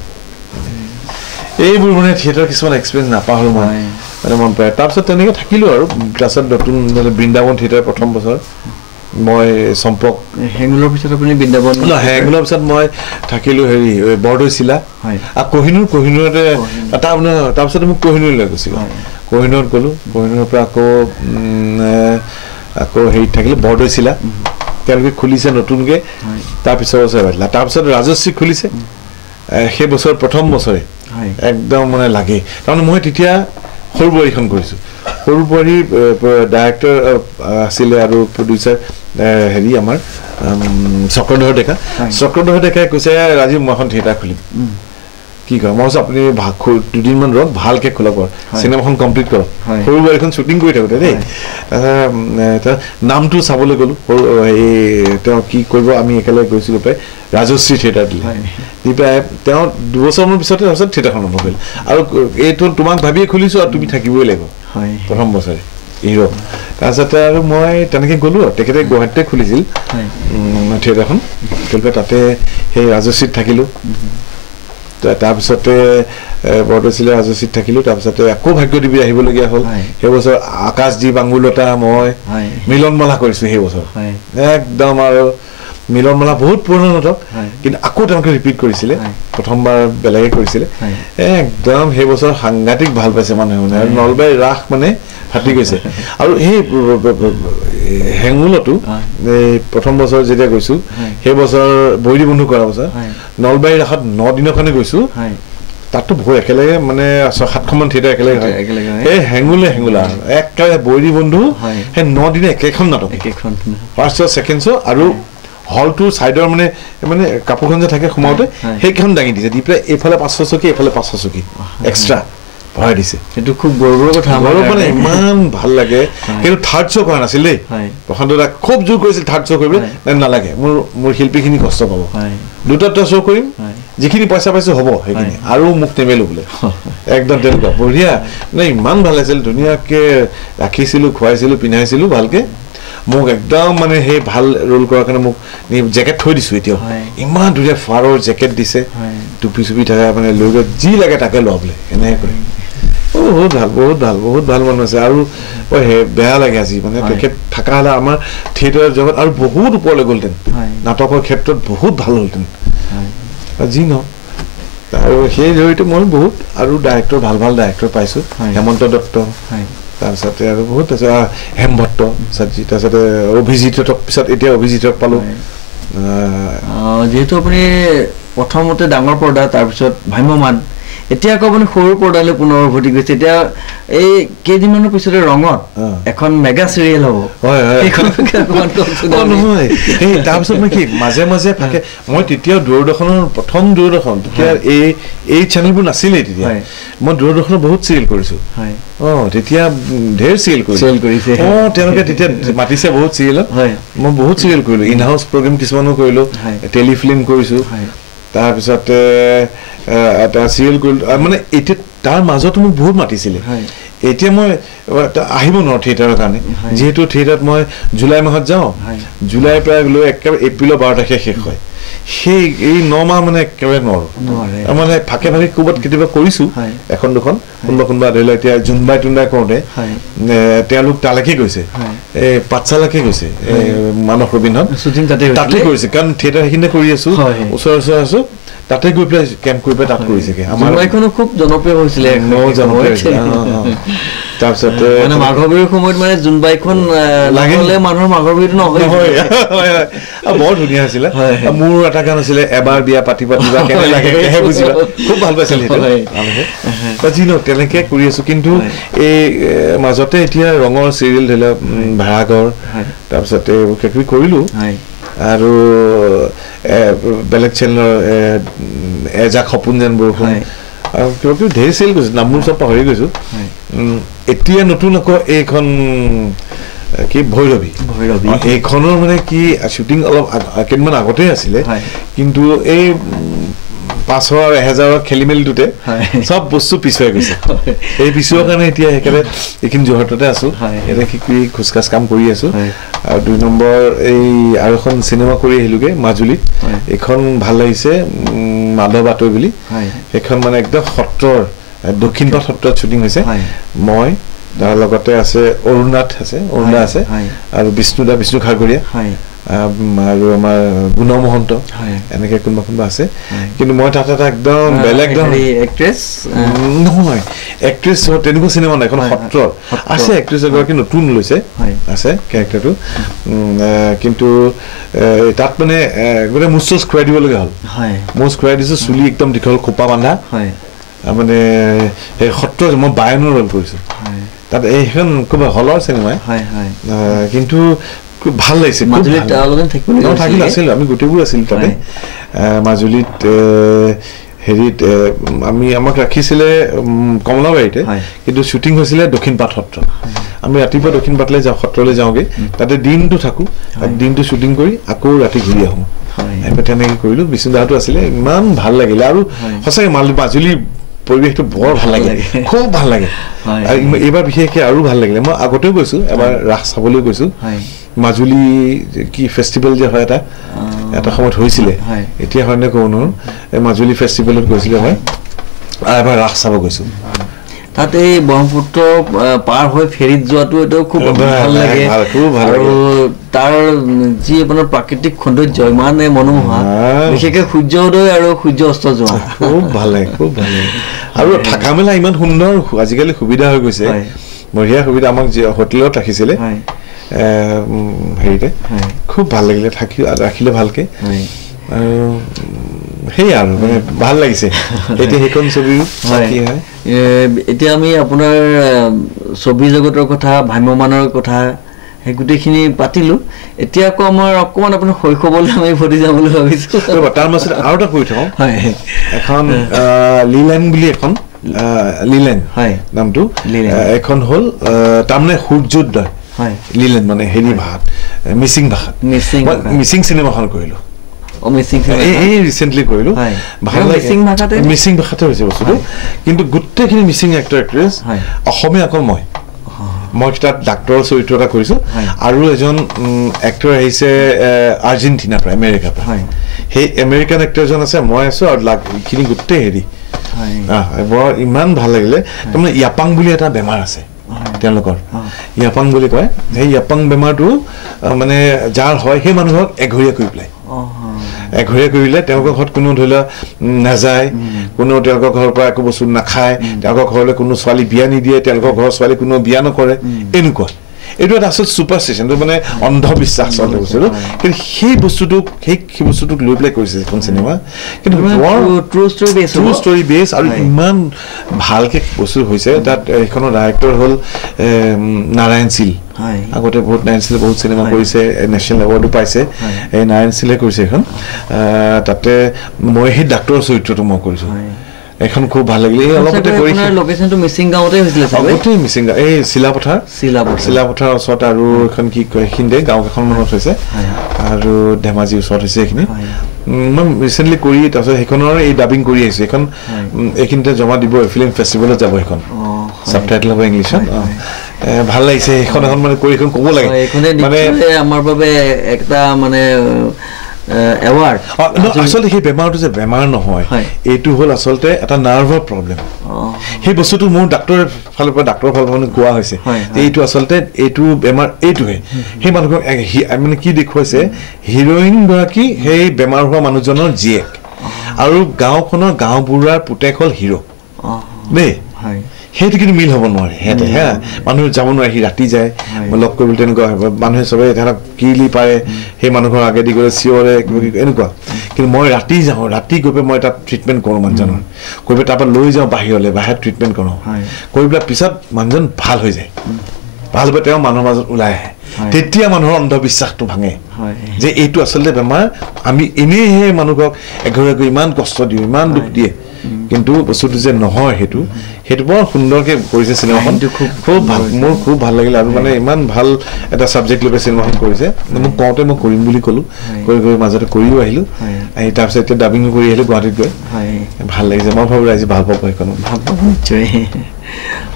এইবোৰ মানে থিয়েটাৰ কিছুমান এক্সপিৰিয়েঞ্চ নাপাহৰোঁ মই মানে মন পায় তাৰপিছত তেনেকৈ থাকিলোঁ আৰু তাৰপিছত নতুন বৃন্দাবন থিয়েটাৰ প্ৰথম বছৰ মই চম্পক হেঙুলৰ পিছত আপুনি বৃন্দাবন হেঙুলৰ পিছত মই থাকিলোঁ হেৰি বৰদৈচিলা আৰু কহিনুৰতে তাৰপিছতে মোক কহিনুৰ লৈ গুচি গ'ল কহিনুৰত গ'লোঁ কহিনুৰৰ পৰা আকৌ হেৰিত থাকিলোঁ বৰদৈচিলা তেওঁলোকে খুলিছে নতুনকৈ তাৰপিছৰ বছৰ বাঢ়িলা তাৰপিছত ৰাজশ্ৰী খুলিছে সেই বছৰ প্ৰথম বছৰে একদম মানে লাগে তাৰমানে মই তেতিয়া সৰু বোৱাৰীখন কৰিছোঁ সৰু বোৱাৰীৰ ডাইৰেক্টৰ আছিলে আৰু প্ৰডিউচাৰ হেৰি আমাৰ চক্ৰধৰ ডেকাই কৈছে ৰাজীৱ মই এখন থিয়েটাৰ খুলিম কি কয় মই কৈছোঁ আপুনি দুদিনমান ৰওক ভালকৈ খোলক চিনেমাখন কমপ্লিট কৰক সৰু বোৱাৰীখন শ্বুটিং কৰি থাকোঁতে দেই তাৰপিছত নামটো চাবলৈ গ'লোঁ সৰু এই তেওঁ কি কৰিব আমি একেলগে গৈছিলোঁ প্ৰায় ৰাজশ্ৰী থিয়েটাৰ দিলে দি পেলাই তেওঁ দুবছৰমানৰ পিছতে তাৰপিছত থিয়েটাৰখন আৰম্ভ কৰিলে আৰু এইটো তোমাক ভাবিয়ে খুলিছোঁ আৰু তুমি থাকিবই লাগিব প্ৰথম বছৰে হিৰো তাৰপিছতে আৰু মই তেনেকৈ গ'লোঁ আৰু তেখেতে গুৱাহাটীতে খুলিছিল থিয়েটাৰখন খুলি পেলাই তাতে সেই ৰাজশ্ৰীত থাকিলোঁ তাৰপিছতে বৰদৈচিলা ৰাজশ্ৰীত থাকিলোঁ তাৰপিছতে আকৌ ভাগ্যদেৱী আহিবলগীয়া হ'ল সেই বছৰ আকাশদ্বীপ আঙুলতা মই মিলনমালা কৰিছোঁ সেই বছৰ একদম আৰু মিলনমালা বহুত পুৰণা নাটক কিন্তু আকৌ তেওঁলোকে ৰিপিট কৰিছিলে প্ৰথমবাৰ বেলেগে কৰিছিলে একদম সেই বছৰ সাংঘাতিক ভাল পাইছে মানুহে মানে আৰু নলবাৰীৰ ৰাস মানে ফাটি গৈছে আৰু সেই হেঙুলতো এই প্ৰথম বছৰ যেতিয়া গৈছোঁ সেই বছৰ বৈৰী বন্ধু কৰা বছৰ নলবাৰীৰ ৰাসত 9 দিনৰ কাৰণে গৈছোঁ তাততো বহুত একেলগে মানে 6-7খনমান থিয়েটাৰ একেলগে হয় এই হেঙুলা একেবাৰে বৈৰী বন্ধু সেই 9 দিনে একেখন নাটক ফাৰ্ষ্ট শ্ব' ছেকেণ্ড শ্ব' আৰু হলটোৰ ছাইডৰ মানে কাপোৰখন যে থাকে সোমাওঁতে সেইকেইখন দাঙি দিছে দি পেলাই এইফালে 500 চকী এইফালে 500 চকী এক্সট্ৰা ভৰাই দিছে সেইটো খুব গৌৰৱৰ কথা আমাৰ মানে ইমান ভাল লাগে কিন্তু থাৰ্ড শ্ব' কৰা নাছিল দেই প্ৰশান্ত দা খুব জোৰ কৰিছিল থাৰ্ড শ্ব' কৰিবলৈ নালাগে মোৰ শিল্পীখিনি কষ্ট পাব দুটা শ্ব' কৰিম যিখিনি পইচা পাইছোঁ হ'ব সেইখিনি আৰু মোক নেমেলোঁ বোলে একদম তেনেকুৱা বঢ়িয়া মানে ইমান ভাল লাগিছিল ধুনীয়াকৈ ৰাখিছিলোঁ খুৱাইছিলোঁ পিন্ধাইছিলোঁ ভালকৈ মোক একদম মানে সেই ভাল ৰোল কৰাৰ কাৰণে মোক জেকেট থৈ দিছোঁ এতিয়াও ইমান ধুনীয়া ফাৰৰ জেকেট দিছে টুপি চুপি থকা মানে লৈ গৈ যি লাগে তাকে লোৱা বোলে এনেকৈ কৰে বহুত ভাল মানুহ আছে আৰু বেয়া লাগে আজি মানে তেখেত থকা হ'লে আমাৰ থিয়েটাৰৰ জগত আৰু বহুত ওপৰলৈ গ'লহেঁতেন নাটকৰ ক্ষেত্ৰত বহুত ভাল হ'লহেঁতেন যি নহওক আৰু সেই জড়িত মই বহুত আৰু ডাইৰেক্টৰ ভাল ডাইৰেক্টৰ পাইছোঁ হেমন্ত দত্ত তাৰপিছতে আৰু বহুত আছে হেম ভট্ট তাৰপিছতে অভিজিতক পিছত এতিয়া অভিজিতক পালোঁ যিহেতু আপুনি প্ৰথমতে ডাঙৰ পৰ্দা তাৰপিছত ভ্ৰাম্যমান এতিয়া আকৌ আপুনি সৰু পৰ্দালৈ পুনৰ উভতি গৈছে এতিয়া এই কেইদিনমানৰ পিছতে ৰঙত এখন মেগা চিৰিয়েল হ'ব নহয় এই তাৰপিছত মই কি মাজে মাজে থাকে মই তেতিয়া দূৰদৰ্শনৰ প্ৰথম দূৰদৰ্শন তেতিয়া এই চেনেলবোৰ নাছিলে তেতিয়া মই দূৰদৰ্শনত বহুত চিৰিয়েল কৰিছো তেতিয়া ঢেৰ চিৰিয়েল কৰিছে তেওঁলোকে তেতিয়া মাতিছে বহুত চিৰিয়েলত মই বহুত চিৰিয়েল কৰিলো ইন হাউচ প্ৰগ্ৰেম কিছুমানো কৰিলো টেলিফিল্ম কৰিছো তাৰপিছতে এটা চিৰিয়েল কৰিলো মানে এতিয়া তাৰ মাজতো মোক বহুত মাতিছিলে এতিয়া মই আহিব নোৱাৰো থিয়েটাৰৰ কাৰণে যেহেতু থিয়েটাৰত মই জুলাই মাহত যাওঁ জুলাই প্ৰায় লৈ একেবাৰে এপ্ৰিলৰ 12 তাৰিখে শেষ হয় সেই এই 9 মাহ মানে একেবাৰে নোৱাৰো মানে ফাকে ফাকে ক'ৰবাত কেতিয়াবা কৰিছো এখন দুখন কোনোবা ধৰি লওক এতিয়া জুনবাই টুনবাই কৰোঁতে তেওঁলোক তালৈকে গৈছে এই পাঠশালাকে গৈছে মানস ৰবীন্দ্ৰত তাতে কৰিছে কাৰণ থিয়েটাৰ সেইখিনিতে কৰি আছো ওচৰে ওচৰে আছো তাতে গৈ পেলাই কেম্প কৰি পেলাই তাত কৰিছেগে আমাৰ জুনবাইখনো খুব জনপ্ৰিয় হৈছিলে তাৰপিছতে মানে মাঘৰ বিহুৰ সময়ত মানে জুনবাইখন লাগিলে মানুহৰ মাঘৰ বিহুটো নহয় বৰ ধুনীয়া আছিলে মোৰ এটা গান আছিলে এবাৰ বিয়া পাতি পাতিবা কেনে লাগে বুজিবা খুব ভাল পাইছিলে সেইটো যি নহওক তেনেকে কৰি আছো কিন্তু এই মাজতে এতিয়া ৰঙৰ চিৰিয়েল ধৰি লওক ভাড়াঘৰ তাৰপিছতে কিবা কৰিলো আৰু বেলেগ চেনেলৰ এজাক সপোন যেন বৰষুণ আৰু কিবা কিবি ঢেৰ চিৰিয়েল গৈছো নামবোৰ চব পাহৰি গৈছো এতিয়া নতুন আকৌ এইখন কি ভৈৰৱী এইখনৰ মানে কি শ্বুটিং অলপ কেইদিনমান আগতে আছিলে কিন্তু এই 500 আৰু 1000 খেলি মেলিটোতে সব বস্তু পিছুৱাই গৈছে এই পিছুৱাৰ কাৰণে এতিয়া একেবাৰে এইখিনি যোৰহাটতে আছো এতিয়া কি খোজকাজ কাম কৰি আছো আৰু 2 নম্বৰ এই আৰু এখন চিনেমা কৰি আহিলোগে মাজুলীত এইখন ভাল লাগিছে মাধৱ বাটৈ বুলি এইখন মানে একদম সত্ৰৰ দক্ষিণ পাট সত্ৰত শ্বুটিং হৈছে মই তাৰ লগতে আছে অৰুণা আছে আৰু বিষ্ণু খাৰগৰীয়া আৰু আমাৰ গুণ মহন্ত এনেকে কোনোবা আছে কিন্তু মই তাত এটা একদম বেলেগ এক্ট্ৰেছ নহয় এক্ট্ৰেছ তেনেকুৱা চিনেমা নাই এখন সত্ৰ আছে এক্ট্ৰেছ এগৰাকী নতুন লৈছে আছে কেৰেক্টাৰটো কিন্তু তাত মানে গোটেই মুচ খুৱাই দিবলগীয়া হ'ল মুচ খুৱাই দিছো চুলি একদম দীঘল খোপা বান্ধা মানে এই সত্ৰ মই 52 ৰ'ল কৰিছো তাত এইখন খুব হলৰ চিনেমা কিন্তু খুব ভাল লাগিছে থাকিল আছিল আমি গোটেইবোৰ আছিল তাতে মাজুলীত হেৰিত আমাক ৰাখিছিলে কমলাবাৰীতে কিন্তু শ্বুটিং হৈছিলে দক্ষিণ পাট সত্ৰ আমি ৰাতিপুৱা দক্ষিণ পাটলৈ যাওঁ সত্ৰলৈ যাওঁগে তাতে দিনটো থাকো দিনটো শ্বুটিং কৰি আকৌ ৰাতি ঘূৰি আহোঁ তেনেকে কৰিলো বিষ্ণুদাহতো আছিলে ইমান ভাল লাগিলে আৰু সঁচাকৈ মাজুলীৰ পৰিৱেশটো বৰ ভাল লাগে খুব ভাল লাগে আৰু এইবাৰ বিশেষকৈ আৰু ভাল লাগিলে মই আগতেও গৈছো এবাৰ ৰাস চাবলৈ গৈছো মাজুলী কি ফেষ্টিভেল যে হয় এটা সময়ত হৈছিলে এতিয়া হয়নে ক'ব নোৱাৰো এই মাজুলী ফেষ্টিভেলত গৈছিলে মই এবাৰ ৰাস চাব গৈছো তাতে এই ব্ৰহ্মপুত্ৰ পাৰ হৈ ফেৰীত যোৱাটো এটাও খুব ভাল লাগে আৰু তাৰ যি আপোনাৰ প্ৰাকৃতিক সৌন্দৰ্য ইমানে মনোমোহা বিশেষকৈ সূৰ্যোদয় আৰু সূৰ্য অস্ত যোৱা খুব ভাল লাগে আৰু থকা মেলা ইমান সুন্দৰ আজিকালি সুবিধা হৈ গৈছে বঢ়িয়া সুবিধা আমাক হোটেলত ৰাখিছিলে হেৰিতে খুব ভাল লাগিলে ৰাখিলে ভালকে আৰু সেই আৰু মানে ভাল লাগিছে এতিয়া সেইখন ছবি এতিয়া আমি আপোনাৰ ছবি জগতৰ কথা ভ্ৰাম্যমানৰ কথা সেই গোটেইখিনি পাতিলো এতিয়া আকৌ আমাৰ অকণমান আপোনাৰ শৈশৱলৈ আমি ভৰি যাবলৈ ভাবিছো তাৰ মাজত আৰু এটা কৈ থওঁ এখন লিলেন বুলি এখন লিলেন নামটো এখন হ'ল তাৰমানে সূৰ্যোদয় লিলেন মানে হেৰি ভাষাত মিচিং ভাষাত মিচিং চিনেমাখন কৰিলো এই ৰিচেণ্টলি কৰিলো মিচিং ভাষাতে হৈছে বস্তুটো কিন্তু গোটেইখিনি মিচিং এক্টৰ এক্ট্ৰেছ অসমীয়া অকল মই তাত ডাক্তৰৰ চৰিত্ৰ এটা কৰিছো আৰু এজন এক্টৰ আহিছে আৰ্জেণ্টিনাৰ পৰা আমেৰিকাৰ পৰা সেই আমেৰিকান এক্টৰ এজন আছে মই আছো আৰু এইখিনি গোটেই হেৰি বৰ ইমান ভাল লাগিলে তাৰমানে ইয়াপাং বুলি এটা বেমাৰ আছে তেওঁলোকৰ ইয়াপাং বুলি কয় সেই ইয়াপাং বেমাৰটো মানে যাৰ হয় সেই মানুহক এঘৰীয়া কৰি পেলাই এঘৰীয়া কৰিলে তেওঁলোকৰ ঘৰত কোনো ধৰি লওক নাযায় কোনো তেওঁলোকৰ ঘৰৰ পৰা একো বস্তু নাখায় তেওঁলোকৰ ঘৰলৈ কোনো ছোৱালী বিয়া নিদিয়ে তেওঁলোকৰ ঘৰৰ ছোৱালী কোনো বিয়া নকৰে এনেকুৱা এইটো এটা আচল সুপাৰষ্টিশ্যন মানে অন্ধবিশ্বাস আচলতে বস্তুটো কিন্তু সেই বস্তুটোক লৈ পেলাই কৰিছে এখন চিনেমা কিন্তু ট্ৰু ষ্টৰি বেছ আৰু ইমান ভালকে বস্তু হৈছে তাত এইখনৰ ডাইৰেক্টৰ হ'ল নাৰায়ণ শীল আগতে বহুত নাৰায়ণ শীলে বহুত চিনেমা কৰিছে নেশ্যনেল এৱাৰ্ডো পাইছে এই নাৰায়ণ শীলে কৰিছে এখন তাতে মই সেই ডাক্তৰৰ চৰিত্ৰটো মই কৰিছোঁ এখন খুব ভাল লাগিলে এই অলপতে কৰি লোকেশনটো মিছিং গাঁৱতে হৈছিলে গোটেই মিছিং গাঁও এই চিলাপথাৰ ওচৰত আৰু এখন কি কয় এইখিনিতে গাঁও এখন মনত হৈছে আৰু ধেমাজিৰ ওচৰত হৈছে এইখিনি মই ৰিচেণ্টলি কৰি তাৰপিছত সেইখনৰ এই ডাবিং কৰি আহিছোঁ এইখন এইখিনিতে জমা দিব ফিল্ম ফেষ্টিভেলত যাব সেইখন ছাবটাইটেল হ'ব ইংলিছত ভাল লাগিছে সেইখন এখন মানে কৰি এখন ক'ব লাগে মানে আমাৰ বাবে একটা মানে এৱাৰ্ড আচলতে সেই বেমাৰটো যে বেমাৰ নহয় এইটো হ'ল আচলতে এটা নাৰ্ভৰ প্ৰব্লেম সেই বস্তুটো মোৰ ডাক্তৰৰ ফালৰ পৰা কোৱা হৈছে এইটো আচলতে এইটো বেমাৰ এইটোহে সেই মানুহক মানে কি দেখুৱাইছে হিৰইন গৰাকী সেই বেমাৰ হোৱা মানুহজনৰ জীয়েক আৰু গাঁওখনৰ গাঁওবুঢ়াৰ পুতেক হ'ল হিৰো দেই সেইটো কিন্তু মিল হ'ব নোৱাৰে সিহঁতে হা মানুহ যাব নোৱাৰে সি ৰাতি যায় লগ কৰিবলৈ তেনেকুৱা মানুহে চবে তাহাঁতক কিলি পাৰে সেই মানুহৰ আগেদি গ'লে চিঞৰে এনেকুৱা কিন্তু মই ৰাতি যাওঁ ৰাতি গৈ পেলাই মই তাত ট্ৰিটমেণ্ট কৰোঁ মানুহজনৰ গৈ পেলাই তাৰপৰা লৈ যাওঁ বাহিৰত ট্ৰিটমেণ্ট কৰোঁ কৰি পেলাই পিছত মানুহজন ভাল হৈ যায় ভাল হৈ তেওঁ মানুহৰ মাজত ওলাই আহে তেতিয়া মানুহৰ অন্ধবিশ্বাসটো ভাঙে যে এইটো আচলতে বেমাৰ আমি এনেই সেই মানুহক এঘৰে ইমান কষ্ট দিওঁ ইমান দুখ দিয়ে কিন্তু বস্তুটো যে নহয় সেইটো বৰ সুন্দৰকৈ কৰিছে চিনেমাখন খুব ভাল মোৰ খুব ভাল লাগিলে আৰু মানে ইমান ভাল এটা ছাবজেক্ট লৈ চিনেমাখন কৰিছে মোক কওঁতে মই কৰিম বুলি ক'লোঁ কৰি মাজতে কৰিও আহিলোঁ আহি তাৰপিছত এতিয়া ডাবিঙো কৰি আহিলোঁ গুৱাহাটীত গৈ ভাল লাগিছে মই ভাবোঁ ৰাইজে ভাল পাব সেইখন ভাল পাব নিশ্চয়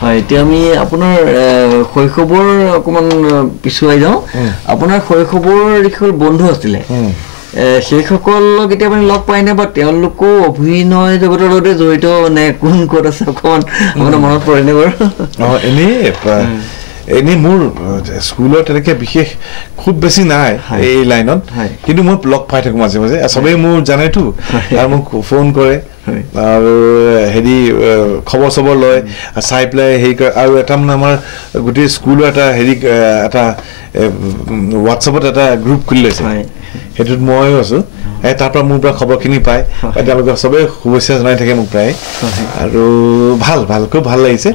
হয় এতিয়া আমি আপোনাৰ শৈশৱৰ অকণমান পিছুৱাই যাওঁ আপোনাৰ শৈশৱৰ যিসকল বন্ধু আছিলে সেইসকলক এতিয়া আপুনি লগ পায়নে বা তেওঁলোকো অভিনয় জগতৰ লগতে জড়িত নে কোন ক'ত আছে অকণমান আপোনাৰ মনত পৰেনে বাৰু এনেই মোৰ স্কুলৰ তেনেকৈ বিশেষ খুব বেছি নাই এই লাইনত কিন্তু মই লগ পাই থাকোঁ মাজে মাজে চবেই মোৰ জানেতো আৰু মোক ফোন কৰে আৰু হেৰি খবৰ চবৰ লয় চাই পেলাই হেৰি কৰে আৰু এটা মানে আমাৰ গোটেই স্কুলৰ এটা হেৰি এটা হোৱাটছআপত এটা গ্ৰুপ খুলি লৈছে সেইটোত ময়ো আছোঁ তাৰ পৰা মোৰ পৰা খবৰখিনি পায় তেওঁলোকে চবেই শুভেচ্ছা জনাই থাকে মোক প্ৰায় আৰু ভাল খুব ভাল লাগিছে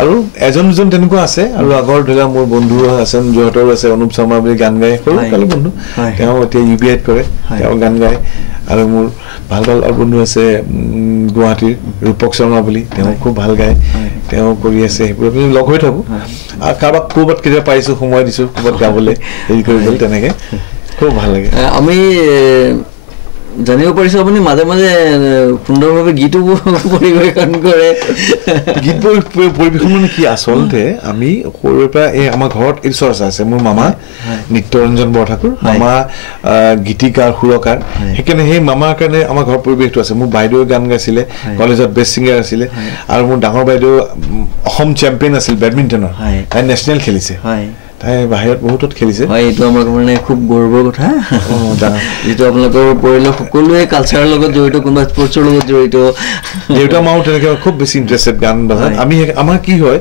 আৰু এজন দুজন তেনেকুৱা আছে আৰু আগৰ ধৰি লওক মোৰ বন্ধু আছে যোৰহাটৰো আছে অনুপ শৰ্মা বুলি গান গায় সৰুকালৰ বন্ধু তেওঁ এতিয়া UBIত কৰে তেওঁ গান গায় আৰু মোৰ ভাল বন্ধু আছে গুৱাহাটীৰ ৰূপক শৰ্মা বুলি তেওঁ খুব ভাল গায় তেওঁ কৰি আছে সেইবোৰ আমি লগ হৈ থাকোঁ আৰু কাৰোবাক ক'ৰবাত কেতিয়াবা পাৰিছোঁ সময় দিছোঁ ক'ৰবাত গাবলৈ হেৰি কৰিবলৈ তেনেকৈ খুব ভাল লাগে আমি জানিব পাৰিছোঁ আপুনি মাজে মাজে সুন্দৰভাৱে গীতো পৰিৱেশন কৰে গীত পৰিৱেশন মানে কি আচলতে আমি সৰুৰে পৰা এই আমাৰ ঘৰত এই চৰ্চা আছে মোৰ মামা নিত্যৰঞ্জন বৰঠাকুৰ মামা গীতিকাৰ সুৰকাৰ সেইকাৰণে সেই মামাৰ কাৰণে আমাৰ ঘৰৰ পৰিৱেশটো আছে মোৰ বাইদেৱে গান গাইছিলে কলেজত বেষ্ট ছিংগাৰ আছিলে আৰু মোৰ ডাঙৰ বাইদেউ অসম চেম্পিয়ন আছিল বেডমিণ্টনৰ তাই নেশ্যনেল খেলিছে তাই বাহিৰত বহুতত খেলিছে এইটো আমাৰ মানে খুব গৌৰৱৰ কথা যিটো আপোনালোকৰ পৰিয়ালৰ সকলোৱে কালচাৰৰ লগত জড়িত কোনোবা স্পৰ্টছৰ লগত জড়িত দেউতা মাও তেনেকৈ খুব বেছি ইণ্টাৰেষ্টেড গান বাজাত আমি আমাৰ কি হয়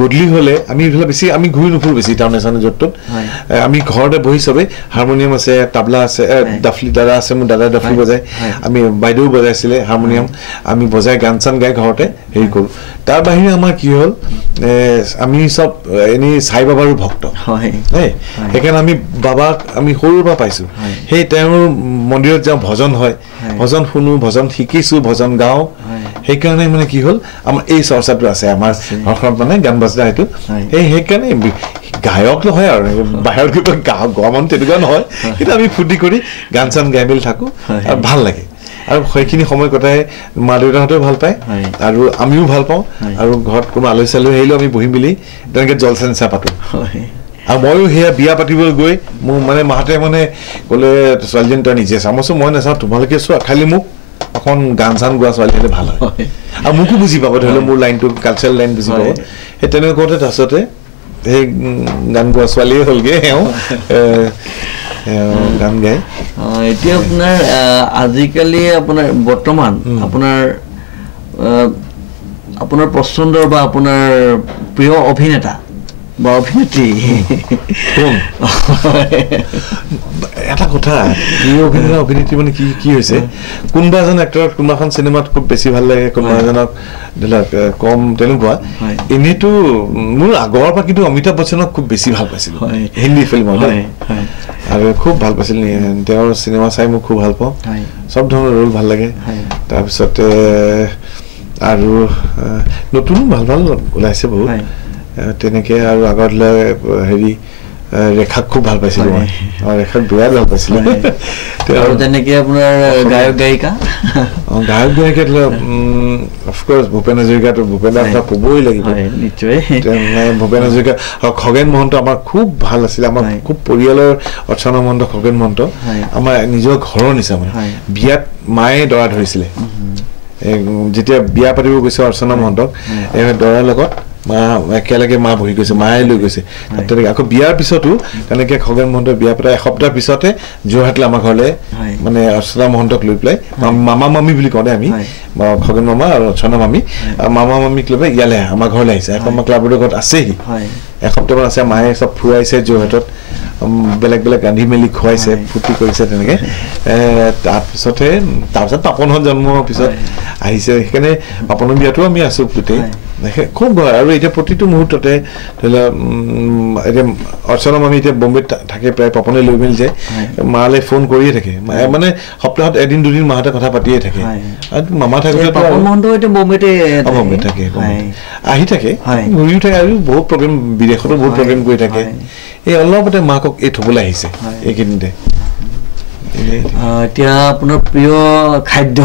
গধূলি হ'লে আমি এইফালে বেছি আমি ঘূৰি নুফুৰোঁ বেছি টাউনে চাউনে য'ত ত'ত আমি ঘৰতে বহি চবেই হাৰমনিয়াম আছে তাবলা আছে ডাফলি দাদা আছে মোৰ দাদাই ডাফলি বজায় আমি বাইদেউ বজাইছিলে হাৰমনিয়াম আমি বজাই গান চান গাই ঘৰতে হেৰি কৰোঁ তাৰ বাহিৰে আমাৰ কি হ'ল আমি চব এনেই সাই বাবাৰো ভক্ত সেইকাৰণে আমি বাবাক আমি সৰুৰ পৰা পাইছোঁ সেই তেওঁৰ মন্দিৰত যাওঁ ভজন হয় ভজন শুনো ভজন শিকিছোঁ ভজন গাওঁ সেইকাৰণে মানে কি হ'ল আমাৰ এই চৰ্চাটো আছে আমাৰ ঘৰখনত মানে গান বাজনা সেইটো সেইকাৰণে গায়ক নহয় আৰু বাহিৰত গৈ গোৱা মানুহ তেনেকুৱা নহয় কিন্তু আমি ফূৰ্তি কৰি গান চান গাই মেলি থাকোঁ আৰু ভাল লাগে আৰু সেইখিনি সময় কটাই মা দেউতাহঁতেও ভাল পায় আৰু আমিও ভাল পাওঁ আৰু ঘৰত কোনো আলহী চালহী আহিলেও আমি বহি মেলি তেনেকৈ জলচা নিচা পাতোঁ আৰু ময়ো সেয়া বিয়া পাতিবলৈ গৈ মোৰ মানে মাহঁতে মানে ক'লে ছোৱালীজনী তই নিজে চাওঁ মই মই নাচাওঁ তোমালোকে চোৱা খালি মোক অকণ গান চান গোৱা ছোৱালী হ'লে ভাল হয় আৰু মোকো বুজি পাব ধৰি লওক মোৰ লাইনটো কালচাৰেল লাইন বুজি পাব সেই তেনেকৈ কওঁতে তাৰপিছতে সেই গান গোৱা ছোৱালীয়ে হ'লগৈ এওঁ গান গায় এতিয়া আপোনাৰ আজিকালি আপোনাৰ বৰ্তমান আপোনাৰ পচন্দৰ বা আপোনাৰ প্ৰিয় অভিনেতা বা অভিনেত্ৰী কোন এটা কথা কি অভিনেত্ৰী মানে কি হৈছে কোনোবা এজন এক্টৰক কোনোবাখন চিনেমাত খুব বেছি ভাল লাগে কোনোবা এজনক কম তেনেকুৱা এনেইতো মোৰ আগৰ পৰা কিন্তু অমিতাভ বচ্চনক খুব বেছি ভাল পাইছিলোঁ হিন্দী ফিল্মত আৰু খুব ভাল পাইছিল তেওঁৰ চিনেমা চাই মই খুব ভাল পাওঁ চব ধৰণৰ ৰোল ভাল লাগে তাৰপিছতে আৰু নতুন ভাল ভাল ওলাইছে বহুত তেনেকে আৰু আগত হেৰি ৰেখাক খুব ভাল পাইছিলোঁ মই ৰেখাক বিৰাট ভাল পাইছিলোঁ আৰু তেনেকে আপোনাৰ গায়ক গায়িকা অফক'ৰ্চ ভূপেন হাজৰিকাটো ভূপেন কথা ক'বই লাগিব নিশ্চয় ভূপেন হাজৰিকা আৰু খগেন মহন্ত আমাৰ খুব ভাল আছিলে আমাৰ খুব পৰিয়ালৰ অৰ্চনা মহন্ত খগেন মহন্ত আমাৰ নিজৰ ঘৰৰ নিচিনা মানে বিয়াত মায়ে দৰা ধৰিছিলে যেতিয়া বিয়া পাতিব গৈছে অৰ্চনা মহন্তক দৰাৰ লগত মা একেলগে মা বহি গৈছে মায়ে লৈ গৈছে তেনেকে আকৌ বিয়াৰ পিছতো তেনেকে খগেন মহন্ত বিয়া পতা এসপ্তাহৰ পিছতে যোৰহাটলৈ আমাৰ ঘৰলৈ মানে অৰ্চনা মহন্তক লৈ পেলাই মামা মামী বুলি কওঁ আমি খগেন মামা আৰু অৰ্চনা মামী মামা মামীক লৈ পেলাই ইয়ালৈ আমাৰ ঘৰলৈ আহিছে আকৌ আমাৰ ক্লাবৰ ঘৰত আছেহি এসপ্তাহমান আছে মায়ে চব ফুৰাইছে যোৰহাটত বেলেগ বেলেগ ৰান্ধি মেলি খুৱাইছে ফূৰ্তি কৰিছে তেনেকে তাৰপিছত পাপনহঁত জন্ম হোৱাৰ পিছত আহিছে সেইকাৰণে পাপনৰ বিয়াতো আমি আছো গোটেই খুব ভাল আৰু এতিয়া প্ৰতিটো মুহূৰ্ততে ধৰি লওক এতিয়া অৰ্চনা মামী এতিয়া বম্বেত থাকে প্ৰায় পাপনে লৈ মেলি যায় মালৈ ফোন কৰিয়ে থাকে মানে সপ্তাহত এদিন দুদিন মাহঁতে কথা পাতিয়ে থাকে আৰু মামা থাকোঁতে বম্বেত থাকে আহি থাকে ঘূৰিও থাকে আৰু বহুত প্ৰগ্ৰেম বিদেশতো বহুত প্ৰগ্ৰেম কৰি থাকে এই অলপতে মাকক এই থবলৈ আহিছে এইকেইদিনতে এতিয়া আপোনাৰ প্ৰিয় খাদ্য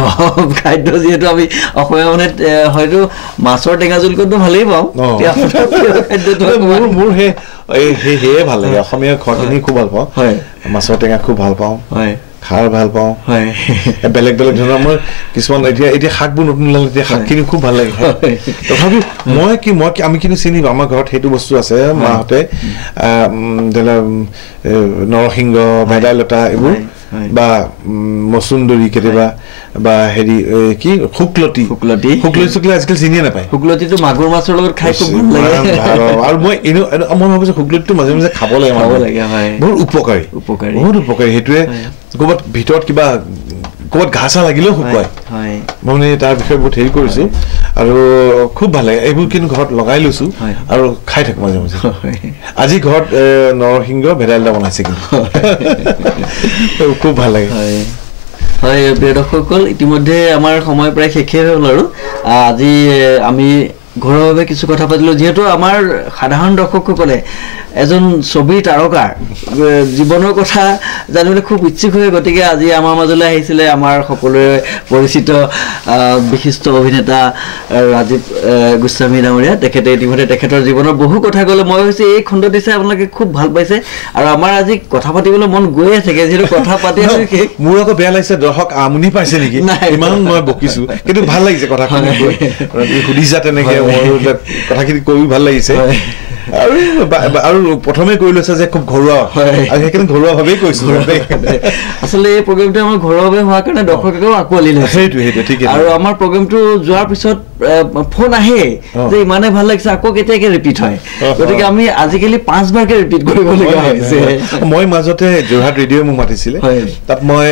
যিহেতু আমি অসমীয়া মানে হয়তো মাছৰ টেঙা জোলকটো ভালেই পাওঁ মোৰ সেয়ে ভাল লাগে অসমীয়া খোৱাখিনি খুব ভাল পাওঁ মাছৰ টেঙা খুব ভাল পাওঁ খাৰ ভাল পাওঁ বেলেগ বেলেগ ধৰণৰ মই কিছুমান এতিয়া শাকবোৰ নতুন ওলালে এতিয়া শাকখিনি খুব ভাল লাগে তথাপিও আমি কিন্তু চিনি পাওঁ আমাৰ ঘৰত সেইটো বস্তু আছে মাহঁতে ধৰি লওক নৰসিংহ ভেদাইলতা এইবোৰ বা মচুন্দৰী কেতিয়াবা বা হেৰি কি শুকলতি চুকলতি আজিকালি চিনিয়ে নাপায় শুকলতিটো মাগুৰ মাছৰ লগত খাই খুব ভাল লাগে আৰু মই ভাবিছো শুকলতিটো মাজে মাজে খাব লাগে বহুত উপকাৰী বহুত উপকাৰী সেইটোৱে ক'ৰবাত ভিতৰত কিবা ক'ৰবাত ঘাঁ চাহ লাগিলেও শুকুৱাই মই মানে তাৰ বিষয়ে বহুত হেৰি কৰিছো আৰু খুব ভাল লাগে এইবোৰ কিন্তু ঘৰত লগাই লৈছো আৰু খাই থাকো মাজে মাজে আজি ঘৰত নৰসিংহ ভেদাইলতা বনাইছে কিন্তু খুব ভাল লাগে হয় প্ৰিয় দৰ্শকসকল ইতিমধ্যে আমাৰ সময় প্ৰায় শেষেই হ'ল আৰু আজি আমি ঘৰুৱাভাৱে কিছু কথা পাতিলোঁ যিহেতু আমাৰ সাধাৰণ দৰ্শকসকলে এজন ছবিৰ তাৰকাৰ জীৱনৰ কথা জানিবলৈ খুব ইচ্ছুক হয় গতিকে আজি আমাৰ মাজলৈ আহিছিলে আমাৰ সকলোৰে পৰিচিত বিশিষ্ট অভিনেতা ৰাজীৱ গোস্বামী ডাঙৰীয়া তেখেতে ইতিমধ্যে তেখেতৰ জীৱনৰ বহু কথা ক'লে মই ভাবিছোঁ এই খণ্ডটি চাই আপোনালোকে খুব ভাল পাইছে আৰু আমাৰ আজি কথা পাতিবলৈ মন গৈয়ে থাকে যিহেতু কথা পাতি মোৰ আকৌ বেয়া লাগিছে দৰ্শক আমনি পাইছে নেকি ইমান মই বকিছো কিন্তু ভাল লাগিছে কথাখিনি সুধিছা তেনেকে কথাখিনি কৈও ভাল লাগিছে আৰু প্ৰথমে কৈ লৈছে যে খুব ঘৰুৱা আৰু সেইকাৰণে ঘৰুৱাভাৱেই কৈছো আচলতে এই প্ৰগ্ৰেমটো আমাৰ ঘৰুৱাভাৱে হোৱাৰ কাৰণে দৰ্শকেও আঁকোৱালি লৈছে আৰু আমাৰ প্ৰগ্ৰেমটো যোৱাৰ পিছত ফোন আহে যে ইমানে ভাল লাগিছে আকৌ কেতিয়াকে ৰিপিট হয় গতিকে আমি আজিকালি 5 বাৰকে ৰিপিট কৰিবলগীয়া হৈছে মই মাজতে যোৰহাট ৰেডিঅ'ই মোক মাতিছিলে তাত মই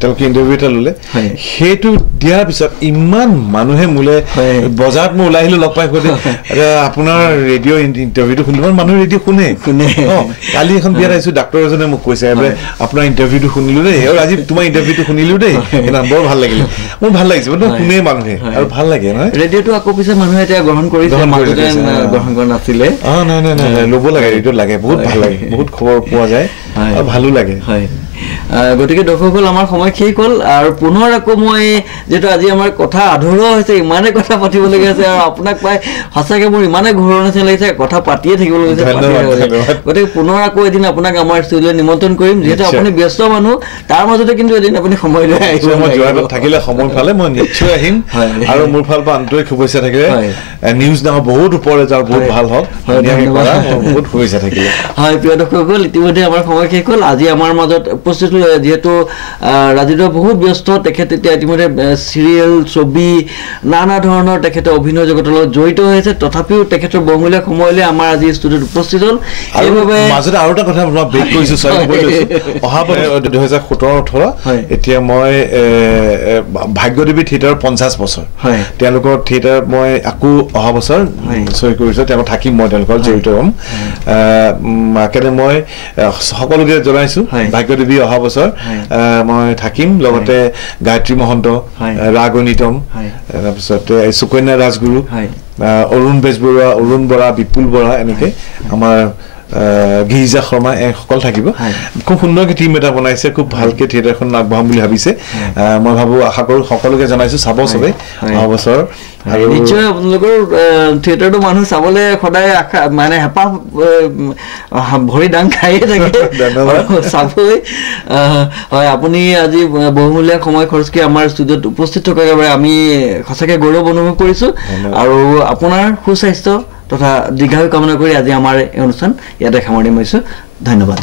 তেওঁলোকে ইণ্টাৰভিউ এটা ল'লে সেইটো দিয়াৰ পিছত ইমান মানুহে মোলে বজাৰত মই ওলাই আহিলো লগ পাই কৈ আপোনাৰ ৰেডিঅ' ইণ্টাৰভিউটো শুনিলো মানুহে ৰেডিঅ' শুনে কালি এখন বিয়াত আহিছো ডাক্তৰ এজনে মোক কৈছে আপোনাৰ ইণ্টাৰভিউটো শুনিলো দেই আৰু আজি তোমাৰ ইণ্টাৰভিউটো শুনিলো দেই বৰ ভাল লাগিলে মোৰ ভাল লাগিছে শুনে মানুহে আৰু ভাল লাগে নহয় ৰেডিঅ'টো আকৌ পিছে মানুহে এতিয়া গ্ৰহণ কৰিছে গ্ৰহণ কৰা নাছিলে নাই ল'ব লাগে ৰেডিঅ'ত লাগে বহুত ভাল লাগে বহুত খবৰ পোৱা যায় আৰু ভালো লাগে গতিকে দৰ্শকসকল আমাৰ সময় শেষ হ'ল আৰু পুনৰ আকৌ মই যিহেতু আজি আমাৰ কথা আধৰুৱা হৈছে ইমানে কথা পাতিবলগীয়া আছে আৰু আপোনাক পাই সঁচাকৈ মোৰ ইমানে ঘূৰৰ নিচিনা লাগিছে কথা পাতিয়ে থাকিবলগীয়া হৈছে গতিকে পুনৰ আকৌ এদিন আপোনাক আমাৰ ষ্টুডিঅ'লৈ নিমন্ত্ৰণ কৰিম যিহেতু আপুনি ব্যস্ত মানুহ তাৰ মাজতে কিন্তু এদিন আপুনি সময় লৈ আহিব যোৰহাটত থাকিলে সময় পালে মই নিশ্চয় আহিম আৰু মোৰ ফালৰ পৰা আন্তৰিক শুভেচ্ছা থাকিলে নিউজ নাও বহুত ওপৰলৈ যাওক বহুত ভাল হওক বহুত শুভেচ্ছা থাকিলে হয় প্ৰিয় দৰ্শকসকল ইতিমধ্যে আমাৰ সময় শেষ হ'ল আজি আমাৰ মাজত উপস্থিত যিহেতু ৰাজীৱ বহুত ব্যস্ত তেখেত এতিয়া ইতিমধ্যে চিৰিয়েল ছবি নানা ধৰণৰ তেখেতে অভিনয় জগতৰ লগত জড়িত হৈছে তথাপিও তেখেতৰ বহুমূলীয়া সময়লৈ আমাৰ আজি ষ্টুডিঅ'ত উপস্থিত হ'ল সেইবাবে মাজতে আৰু এটা কথা মই ব্ৰেক কৰিছোঁ অহা 2017-18 এতিয়া মই ভাগ্যদেৱী থিয়েটাৰৰ 50 বছৰ তেওঁলোকৰ থিয়েটাৰত মই আকৌ অহা বছৰ চহী কৰিছোঁ তেওঁ থাকিম মই তেওঁলোকৰ জড়িত হ'ম কেনে মই সকলোকে জনাইছোঁ ভাগ্যদেৱী অহা বছৰ মই থাকিম লগতে গায়ত্ৰী মহন্ত ৰাগনিতম তাৰপিছতে সুকন্যা ৰাজগুৰু অৰুণ বেজবৰুৱা অৰুণ বৰা বিপুল বৰা এনেকৈ আমাৰ গিৰিজা শৰ্মা সকল থাকিব খুব সুন্দৰকৈ টিম এটা বনাইছে খুব ভালকৈ থিয়েটাৰখন আগবঢ়াম বুলি ভাবিছে মই ভাবোঁ আশা কৰোঁ সকলোকে জনাইছোঁ চাব চবেই অহা বছৰ আৰু নিশ্চয় আপোনালোকৰ থিয়েটাৰটো মানুহ চাবলৈ সদায় আশা মানে হেঁপাহ ভৰি দাং খায়ে থাকে চাবই হয় আপুনি আজি বহুমূলীয়া সময় খৰচ কৰি আমাৰ ষ্টুডিঅ'ত উপস্থিত থকাৰ বাবে আমি সঁচাকৈ গৌৰৱ অনুভৱ কৰিছোঁ আৰু আপোনাৰ সুস্বাস্থ্য তথা দীৰ্ঘায়ু কামনা কৰি আজি আমাৰ এই অনুষ্ঠান ইয়াতে সামৰণি মাৰিছোঁ ধন্যবাদ